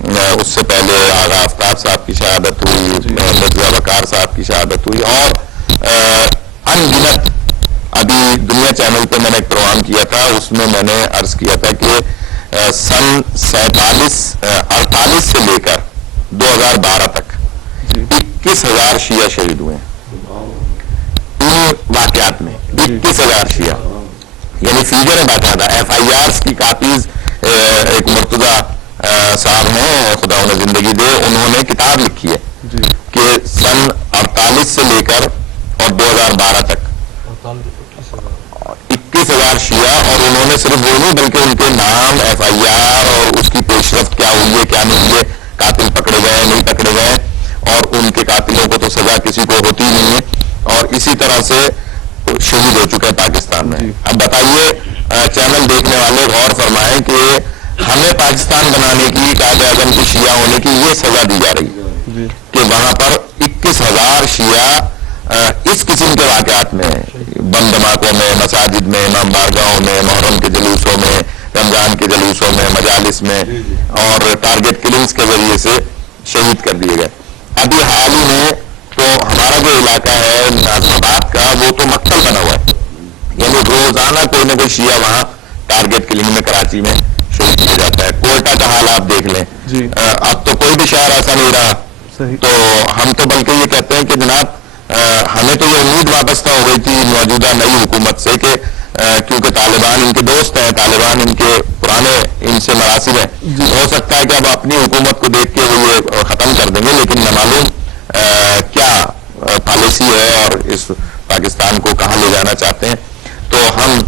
اس سے پہلے آغا آفتاب صاحب کی شہادت ہوئی, مرزا وقار صاحب کی شہادت ہوئی, اور ان گنت. ابھی دنیا چینل پہ میں نے ایک پروگرام کیا تھا, اس میں میں نے عرض کیا تھا کہ سن 48 سے لے کر 2012 تک 21,000 شیعہ شہید ہوئے ہیں ان واقعات میں. 21,000 شیعہ, یعنی فیگر ہے باقاعدہ. FIRs کی کاپیز ایک مرتضی صاحب ہیں, خدا انہیں زندگی دے, انہوں نے کتاب لکھی ہے کہ سن 48 سے لے کر اور 2012 تک 21,000 شیعہ, اور انہوں نے صرف وہ نہیں بلکہ ان کے نام, FIR اور اس کی پیش رفت کیا ہوئی ہے کیا نہیں ہوئی ہے, قاتل پکڑے گئے نہیں پکڑے گئے, اور ان کے قاتلوں کو تو سزا کسی کو ہوتی نہیں ہے, اور اسی طرح سے شہید ہو چکا ہے پاکستان میں. اب بتائیے چینل دیکھنے والے غور فرمائیں کہ ہمیں پاکستان بنانے کی, قائد اعظم کی شیعہ ہونے کی یہ سزا دی جا رہی ہے کہ وہاں پر 21,000 شیعہ اس قسم کے واقعات میں, بم دھماکوں میں, مساجد میں, امام بارگاہوں میں, محرم کے جلوسوں میں, رمضان کے جلوسوں میں, مجالس میں, اور ٹارگٹ کلنگز کے ذریعے سے شہید کر دیے گئے. ابھی حال ہی میں تو ہمارا جو علاقہ ہے ناظم آباد کا, وہ تو مقتل بنا ہوا ہے, یعنی روزانہ کوئی نہ کوئی شیعہ وہاں ٹارگٹ کلنگ میں کراچی میں شہید کیا جاتا ہے. کوئٹہ کا حال آپ دیکھ لیں, اب تو کوئی بھی شہر ایسا نہیں رہا. تو ہم تو بلکہ یہ کہتے ہیں کہ جناب ہمیں تو یہ امید وابستہ ہو گئی تھی موجودہ نئی حکومت سے کہ کیونکہ طالبان ان کے دوست ہیں, طالبان ان کے پرانے ان سے مراسل ہیں, ہو سکتا ہے کہ اب اپنی حکومت کو دیکھ کے وہ یہ ختم کر دیں گے, لیکن نہ معلوم کیا پالیسی ہے اور اس پاکستان کو کہاں لے جانا چاہتے ہیں. تو ہم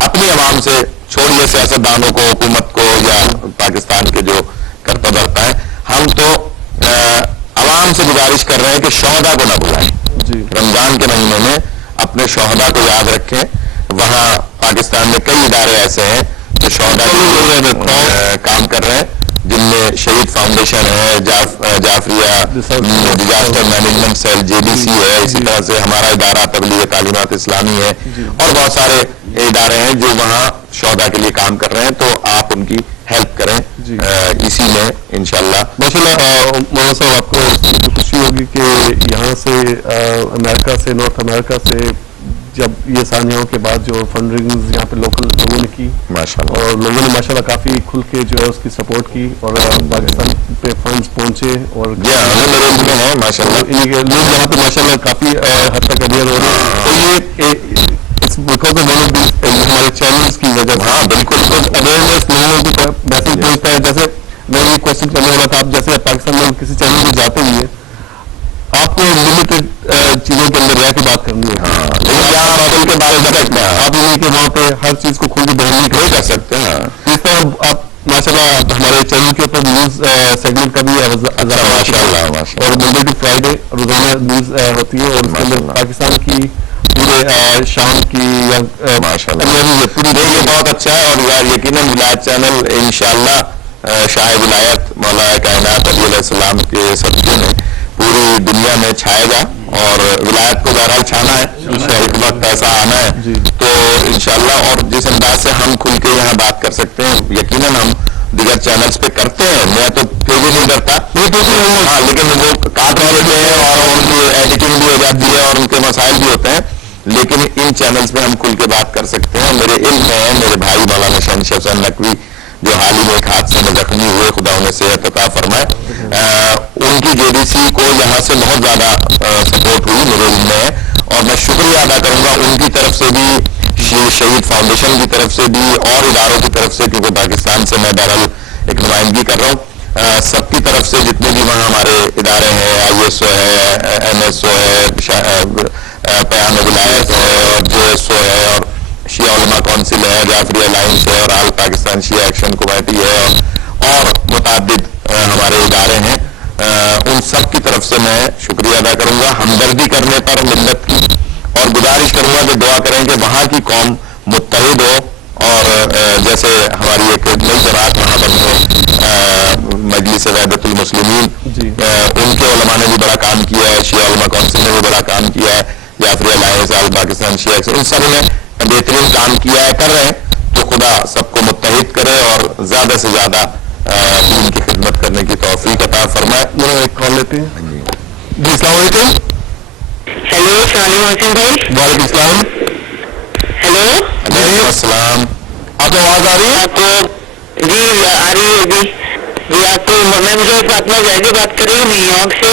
اپنی عوام سے, چھوڑیے سیاستدانوں کو, حکومت کو یا پاکستان کے جو کرتا دھرتا ہے, ہم تو عوام سے گزارش کر رہے ہیں کہ شہداء کو نہ بلائیں. رمضان کے مہینے میں اپنے شہداء کو یاد رکھیں. وہاں پاکستان میں کئی ادارے ایسے ہیں جو شہداء کے لیے کام کر رہے ہیں, جن میں شہید فاؤنڈیشن ہے, Jafaria disaster management cell JDC ہے, اسی طرح سے ہمارا ادارہ تبلیغ تعلیمات اسلامی ہے, اور بہت سارے ادارے ہیں جو وہاں شہداء کے لیے کام کر رہے ہیں. تو آپ ان کی ہیلپ کریں اسی میں انشاءاللہ. ماشاءاللہ مولانا صاحب, آپ کو خوشی ہوگی کہ یہاں سے امریکہ سے, نارتھ امریکہ سے جب یہ سانحوں کے بعد جو فنڈرنگز یہاں پہ لوکل لوگوں نے کی, ماشاءاللہ, اور لوگوں نے ماشاءاللہ کافی کھل کے جو ہے اس کی سپورٹ کی, اور پاکستان پہ فنڈز پہنچے, اور ماشاءاللہ لوگ یہاں پہ ماشاءاللہ کافی حد تک اویئر ہو رہے ہیں. تو یہ بیکاز ہمارے چینلز کی وجہ سے, ہاں بالکل اویئرنیس لوگوں کو میسج پہنچتا ہے. جیسے میں یہ کوشچن کرنے والا تھا, آپ جیسے پاکستان میں کسی چینل پہ جاتے ہی ہیں, آپ کو لمیٹڈ چیزوں کے اندر رہ کے بات کرنی ہے, آپ نہیں کہ وہاں پہ ہر چیز کو کھول کے بیان نہیں کر سکتے ہیں. اس طرح آپ ماشاءاللہ ہمارے چینل کے اوپر نیوز سیگمنٹ کا بھی اور منڈے ٹو فرائیڈے روزانہ نیوز ہوتی ہے, اور اس کے اندر پاکستان کی پورے شام کی یا یہ بہت اچھا ہے. اور یار یقیناً ولایت چینل انشاءاللہ شاہ ولایت مولا کائنات علیہ السلام کے صدقے میں پوری دنیا میں چھائے گا, اور ولایت کو بہرحال چھانا ہے, ایک وقت ایسا آنا ہے. تو انشاءاللہ, اور جس انداز سے ہم کھل کے یہاں بات کر سکتے ہیں, یقیناً ہم دیگر چینلز پہ کرتے ہیں. میں تو پھر بھی نہیں کرتا, ہاں, لیکن وہ کاٹ رہے ہوتے ہیں اور ان کی ایڈیٹنگ بھی ہو جاتی ہے اور ان کے مسائل بھی ہوتے ہیں, لیکن ان چینلز پہ ہم کھل کے بات کر سکتے ہیں. میرے علم میں میرے بھائی مولانا شہنشاہ حسین نقوی جو حال ہی میں ایک حادثے میں زخمی ہوئے, خدا انہیں صحت عطا فرمائے, ان کی JDC کو یہاں سے بہت زیادہ سپورٹ ہوئی میرے علم میں ہے, اور میں شکریہ ادا کروں گا ان کی طرف سے بھی, شہید فاؤنڈیشن کی طرف سے بھی, اور اداروں کی طرف سے, کیونکہ پاکستان سے میں بہرحال ایک نمائندگی کر رہا ہوں, سب کی طرف سے جتنے بھی وہاں ہمارے ادارے ہیں, ISO ہے, MSO ہے, پیام ولایت ہے, اور JSO ہے, اور شیعہ علماء کونسل ہے, جعفری الائنس ہے, اور آل پاکستان شیعہ ایکشن کمیٹی ہے, اور متعدد ہمارے ادارے ہیں. ان سب کی طرف سے میں شکریہ ادا کروں گا ہمدردی کرنے پر ملت کی, اور گزارش کروں گا کہ دعا کریں کہ وہاں کی قوم متحد ہو, اور جیسے ہماری ایک نئی جماعت وہاں بنی ہے مجلس وحدت المسلمین, ان کے علماء نے بھی بڑا کام کیا ہے, شیعہ علماء کونسل نے بھی بڑا کام کیا ہے, جعفری الائنس, آل پاکستان شیعہ ایکشن, ان سب نے بہترین کام کیا ہے, کر رہے ہیں. تو خدا سب کو متحد کرے اور زیادہ سے زیادہ دین کی خدمت کرنے کی توفیق عطا فرمائے. ایک کال لیتے ہیں. جی السلام علیکم. ہیلو السلام علیکم بھائی. وعلیکم السلام. ہیلو وعلیکم السلام. آپ کو آواز آ رہی ہے؟ آپ کو جی آ رہی ہے جی آپ کو میں مجھے فاطمہ زیدی بات کر رہی ہوں نیو یارک سے.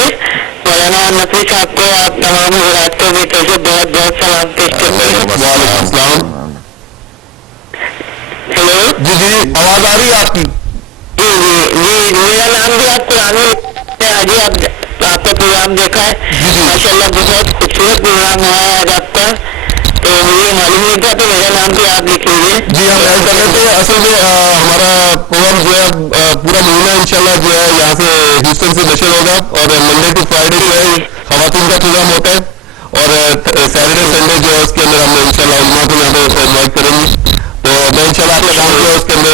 مولانا نقوی صاحب کو آپ تمام حضرات کو بھی طرف سے بہت بہت سلام پیش کرتے ہیں. وعلیکم السلام. ہیلو جی آواز آ رہی ہے آپ کی؟ جی میرا نام بھی آپ قرآن میں آج ہی آپ کا پروگرام دیکھا ہے. ماشاء اللہ بہت خوبصورت پروگرام ہوا ہے آج آپ کا. تو مجھے معلوم نہیں تھا تو میرا نام بھی آپ لکھ لیجیے. جی ہم ایڈ کر لیتے ہیں. اصل میں ہمارا پروگرام جو ہے پورا مہینہ انشاءاللہ جو ہے یہاں سے ہیوسٹن سے نشر ہوگا اور منڈے ٹو فرائیڈے جو ہے خواتین کا پروگرام ہوتا ہے اور سیٹرڈے سنڈے جو ہے اس کے اندر ہم انشاءاللہ علماء کو یہاں پہ انوائٹ کریں گے. تو میں انشاءاللہ آپ کا کام جو ہے اس کے اندر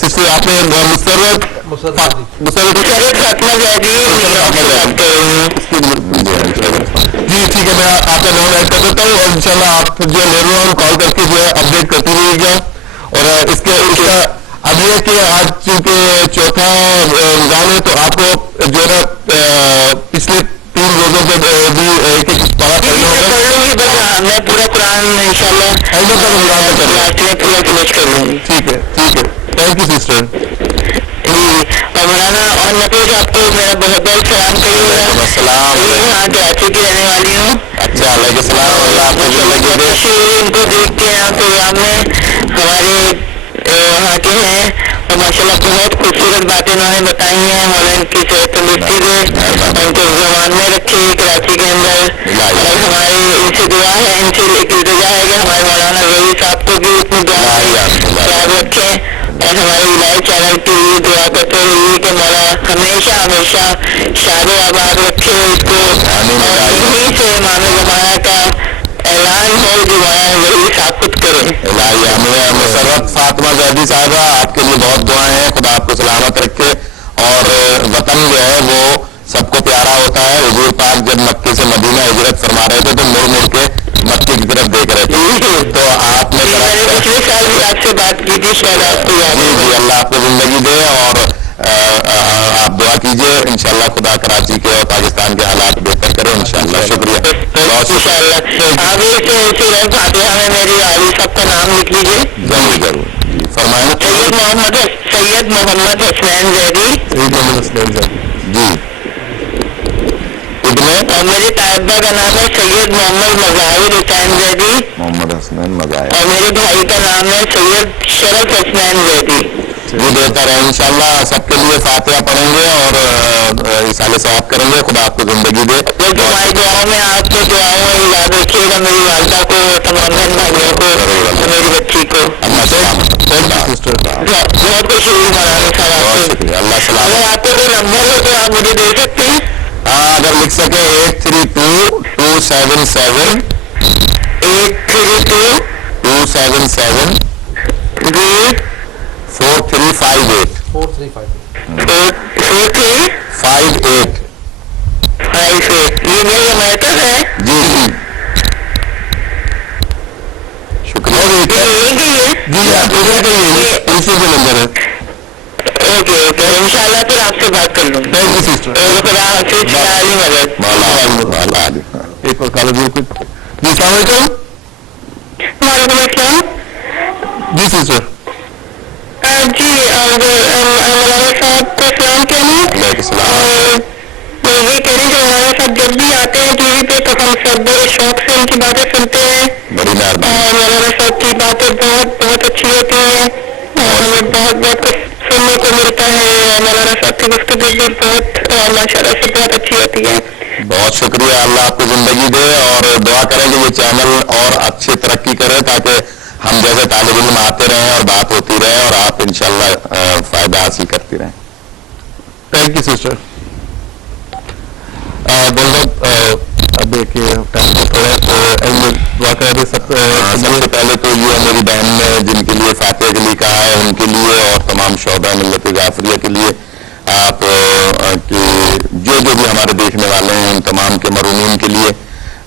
سسٹر آپ نے مسرت فاطمہ زیدی جی ٹھیک ہے. میں آپ کا نام ایڈ کر دیتا ہوں اور انشاءاللہ آپ جو ہے لیٹر آن کال کر کے جو ہے اپڈیٹ کرتی رہیے گا. اور اس کا اب یہ کہ آج چونکہ چوتھا رمضان ہے تو آپ کو جو ہے نا پچھلے 3 روزوں کے بھی ایک ایک پارا پڑھنا ہوگا. میں پورا قرآن انشاءاللہ پورا فنش کر لوں گی. ٹھیک ہے تھینک یو سسٹر. اور مولانا اور نقوی صاحب کو میرا بہت بہت سلام کریے گا. السلام. یہاں کراچی کی رہنے والی ہوں. اچھا علیکم السلام. اللہ آپ کو ان کو دیکھتے ہیں آپ پروگرام میں ہمارے وہاں کے ہیں اور ماشاء اللہ بہت خوبصورت باتیں انہوں نے بتائی ہیں. مولانا ان کی صحت تندرستی دے ان کو زبان میں رکھے کراچی کے اندر. اور ہماری ان سے دعا ہے ان سے ایک التجا ہے کہ ہمارے مولانا رضوی صاحب کو بھی اپنی دعا یاد رکھیں. اور ہمارے الہی چینل کی دعا کرتے رہیے کہ مولا ہمیشہ شاد و آباد رکھے اس کو. اور یہیں سے امام زمانہ کا اعلان ہو جو وہی ثابت کرے. مسرت فاطمہ زیدی صاحبہ آپ کے لیے بہت دعائیں ہیں. خدا آپ کو سلامت رکھے. اور وطن جو ہے وہ سب کو پیارا ہوتا ہے. حضور پاک جب مکے سے مدینہ ہجرت فرما رہے تھے تو مڑ کے مکے کی طرف دیکھ رہے تھے. تو آپ نے پچھلے سال بھی آپ سے بات کی تھی شاید آپ کو یاد. جی اللہ آپ کو زندگی دے اور آپ دعا کیجئے. انشاءاللہ خدا کراچی کے اور پاکستان کے حالات بہتر کرے انشاءاللہ. شکریہ. آپ اس فاتحہ میں میری والد صاحب کا نام لکھ لیجیے. ضرور فرمائیں. سید محمد حسنین زیدی. جی اور میری طالبہ کا نام ہے سید محمد مظاہر حسین زیدی. محمد حسنین مظاہر. اور میرے بھائی کا نام ہے سید شرف حسنین زیدی. وہ بہتر ہے. انشاءاللہ سب کے لیے فاتحہ پڑھیں گے اور اصالہ ثواب کریں گے. خدا آپ کو زندگی دے. ہماری دعاؤں میں آپ کو دعاؤں میں یاد رکھیے گا میری والدہ کو تمام بہن بھائیوں کو میری بچی کو. اللہ سلامت. بہت خوشی ہوئی مولانا صاحب. بہت شکریہ. اللہ سلامت. اگر آپ کو کوئی نمبر ہو تو آپ مجھے دے سکتے ہیں. ہاں اگر لکھ سکے 832-277 832-277 4358 4358 یہ میرا میٹر ہے. جی شکریہ. جی آپ اسی کے نمبر ہے. اوکے انشاءاللہ پھر آپ سے بات کر لوں. Thank you sister. خدا حافظ. مدد. ایک اور کالج جی السلام علیکم. وعلیکم السلام. جی سسٹر. جی مولانا صاحب کو سلام کہنا. علیکم السلام. اور یہ کہہ رہی کہ مولانا صاحب جب بھی آتے ہیں ٹی وی پہ تو ہم سب بڑے شوق سے ان کی باتیں سنتے ہیں. بڑی مہربانی. اور مولانا صاحب کی باتیں بہت اچھی ہوتی ہیں اور ہمیں بہت کچھ سننے کو ملتا ہے. مولانا صاحب کی گفتگو بھی بہت ماشاء اللہ سے بہت اچھی ہوتی ہے. بہت شکریہ. اللہ آپ کو زندگی دے اور دعا کریں کہ یہ چینل اور اچھی ترقی کرے تاکہ ہم جیسے طالب علم آتے رہیں اور بات ہوتی رہے اور آپ انشاءاللہ فائدہ حاصل کرتی رہیں. Thank you sister. بہت اب ایک ٹائم دعا کریں. سب سے پہلے تو یہ میری بہن نے جن کے لیے فاتحہ کے لیے کہا ہے ان کے لیے اور تمام شعبہ ملت غافریہ کے لیے آپ کہ جو بھی ہمارے دیکھنے والے ہیں ان تمام کے مرحومین کے لیے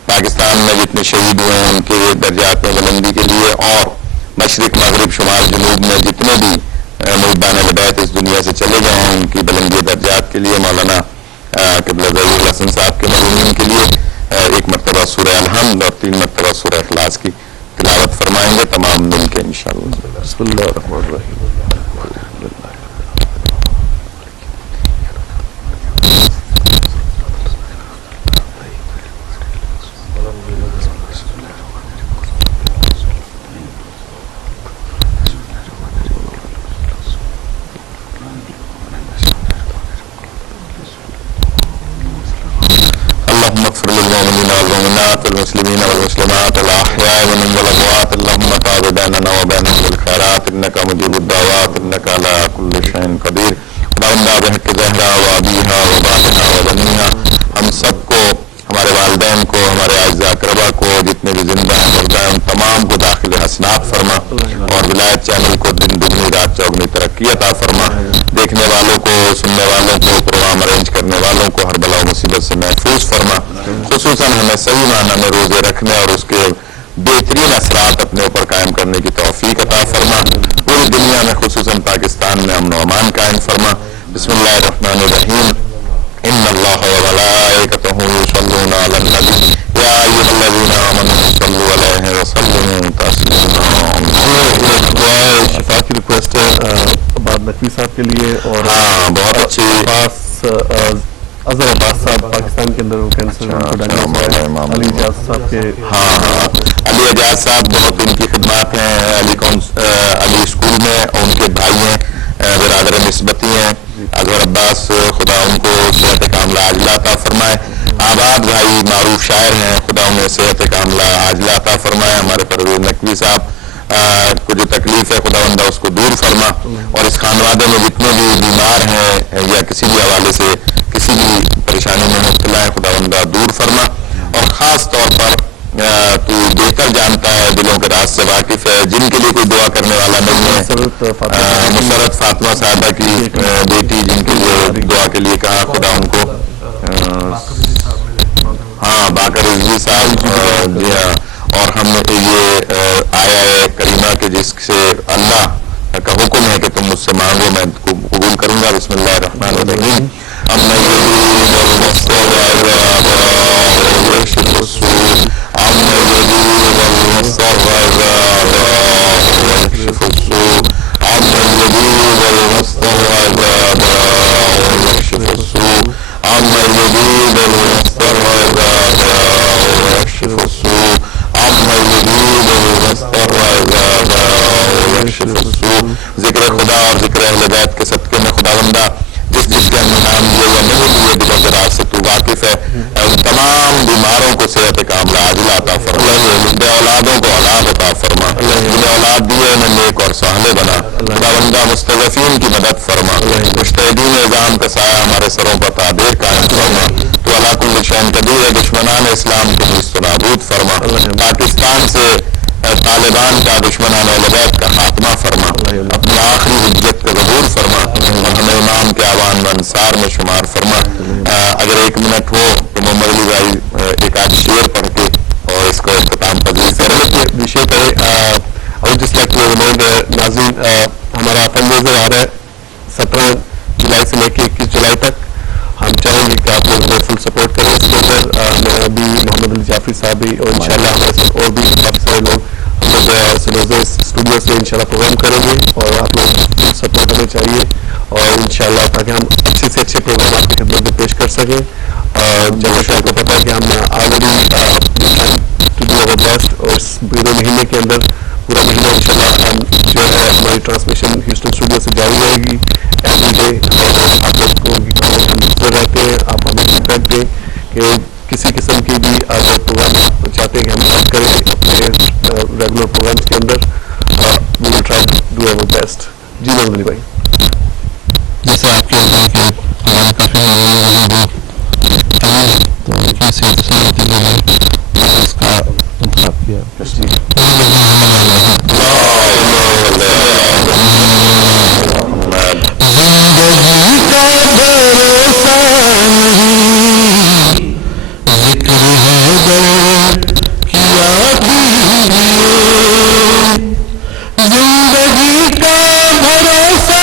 پاکستان میں جتنے شہید ہوئے ہیں ان کے درجات میں بلندی کے لیے اور مشرق مغرب شمال جنوب میں جتنے بھی محبان ہدایت اس دنیا سے چلے گئے ہیں، ان کی بلندی درجات کے لیے مولانا قبلہ ظہیر الحسن صاحب کے مرحومین کے لیے ایک مرتبہ سورہ الحمد اور 3 مرتبہ سورہ اخلاص کی تلاوت فرمائیں گے تمام مل کے انشاءاللہ. بسم اللہ الرحمن الرحیم. والمسلمين والمسلمات الأحياء منهم والأموات اللهم تاب بيننا وبينهم بالخيرات إنك مجيب الدعوات إنك على كل شيء قدير. خداوندہ بحق زہرا و ابیہا و بابہا و بنیہا ہم سب کو، ہمارے والدین کو، ہمارے اعزاء اقربا کو، جتنے بھی زندہ ہیں مردہ ہیں، ان تمام کو داخل حسنات فرما اور ولایت چینل کو دن دگنی رات چوگنی ترقی عطا فرما. دیکھنے والوں کو، سننے والوں کو، پروگرام ارینج کرنے والوں کو ہر بلا و مصیبت سے محفوظ فرما. خصوصاً ہمیں صحیح معنی میں روزے رکھنے اور اس کے بہترین اثرات اپنے اوپر قائم کرنے کی توفیق عطا فرما. پوری دنیا میں خصوصاً پاکستان میں امن و امان قائم فرما. بسم اللہ الرحمن الرحیم. ان اللہ وملائکتہ یصلون علی النبی یا ایھا الذین آمنوا صلوا علیہ وسلموا تسلیما. شفا کی ریکویسٹ ہے عباد نقوی صاحب کے لیے اور بہت اچھی اظہر عباس صاحب پاکستان کے اندر کینسر علی اجاز صاحب کے علی اجاز صاحب بہت ان کی خدمات ہیں علی اسکول میں، ان کے بھائی ہیں برادر نسبتی ہیں اظہر عباس، خدا ان کو صحت کاملہ عاجلہ عطا فرمائے. آباد بھائی معروف شاعر ہیں، خدا انہیں صحت کاملہ عاجلہ عطا فرمائے. ہمارے پرویز نقوی صاحب کو جو تکلیف ہے خدا بندہ اس کو دور فرما اور اس خانوادے میں جتنے بھی بیمار ہیں یا کسی بھی حوالے سے کسی بھی پریشانی میں مبتلا ہے خدا بندہ دور فرما. اور خاص طور پر تو بہتر جانتا ہے، دلوں کے راز سے واقف ہے، جن کے لیے کوئی دعا کرنے والا نہیں ہے. مسرت فاطمہ صاحبہ کی بیٹی جن کے لیے دعا کے لیے کہا، خدا ان کو باقر رضوی صاحب جی ہاں. اور ہم یہ آیا ہے کریمہ کے جس سے اللہ کا حکم ہے کہ تم مجھ سے مانگو میں قبول کروں گا. بسم اللہ الرحمن الرحیم. ذکر خدا اور ذکر اہل بیت کے صدقے میں خدا بندہ جس جس کے نام لیے یا نہیں لیے دلوں کے راز سے تو واقف ہے، ان تمام بیماروں کو صحت کاملہ عاجلہ عطا فرما. بے اولادوں کو اولاد عطا فرما، جنہیں اولاد دیے انہیں نیک اور صالح بنا. خدا بندہ مستضعفین کی مدد فرما، مجتہدین نظام کا سایہ ہمارے سروں پر تعبیر قائم فرما. تو علی کل شیء قدیر ہے، دشمنان اسلام کو نیست و نابود فرما. پاکستان سے طالبان کا، دشمنان اہل بیت کا خاتمہ فرما، اپنی آخری حجت کا ظہور فرما اور ہمیں امام کے اعوان و انصار میں شمار فرما. اگر 1 منٹ ہو تو محمد علی بھائی ایک آدھ شعر پڑھ کے اور اس کو اختتام پذیر کرنے کے وشے کرے. اور جس لائک ناظرین ہمارا فنڈریزر آ رہا ہے 17 جولائی سے لے کے 21 جولائی تک. ہم چاہیں گے کہ آپ لوگ فل سپورٹ کریں اس کے اندر. میں بھی محمد علی جعفری صاحب بھی اور انشاءاللہ ہمارے ساتھ اور بھی کافی سارے لوگ ہم لوگ سنوزے اسٹوڈیوز میں انشاءاللہ پروگرام کریں گے اور آپ لوگ فل سپورٹ کرنا چاہیے اور انشاءاللہ تاکہ ہم اچھے سے اچھے پروگرام آپ کی خدمت میں پیش کر سکیں. جیسا کہ آپ کو پتا ہے کہ ہم already to do our best اور اس پورے مہینے کے اندر پورا مہینہ انشاءاللہ ہم جو ہے ہماری ٹرانسمیشن ہیوسٹن اسٹوڈیو سے جاری رہے گی ایوری ڈے. آپ لوگ کو رہتے ہیں، آپ ہمیں فیڈ بیک دیں کہ کسی قسم کی بھی اگر پروگرام چاہتے ہیں کہ ہم ایڈ کریں اپنے ریگولر پروگرامس کے اندر، we will try to do our best. جی محمد علی بھائی. جیسے آپ کے ہمارے کافی تو صحت سلامتی جو ہے اس کا انتخاب کیا. زندگی کا بھروسہ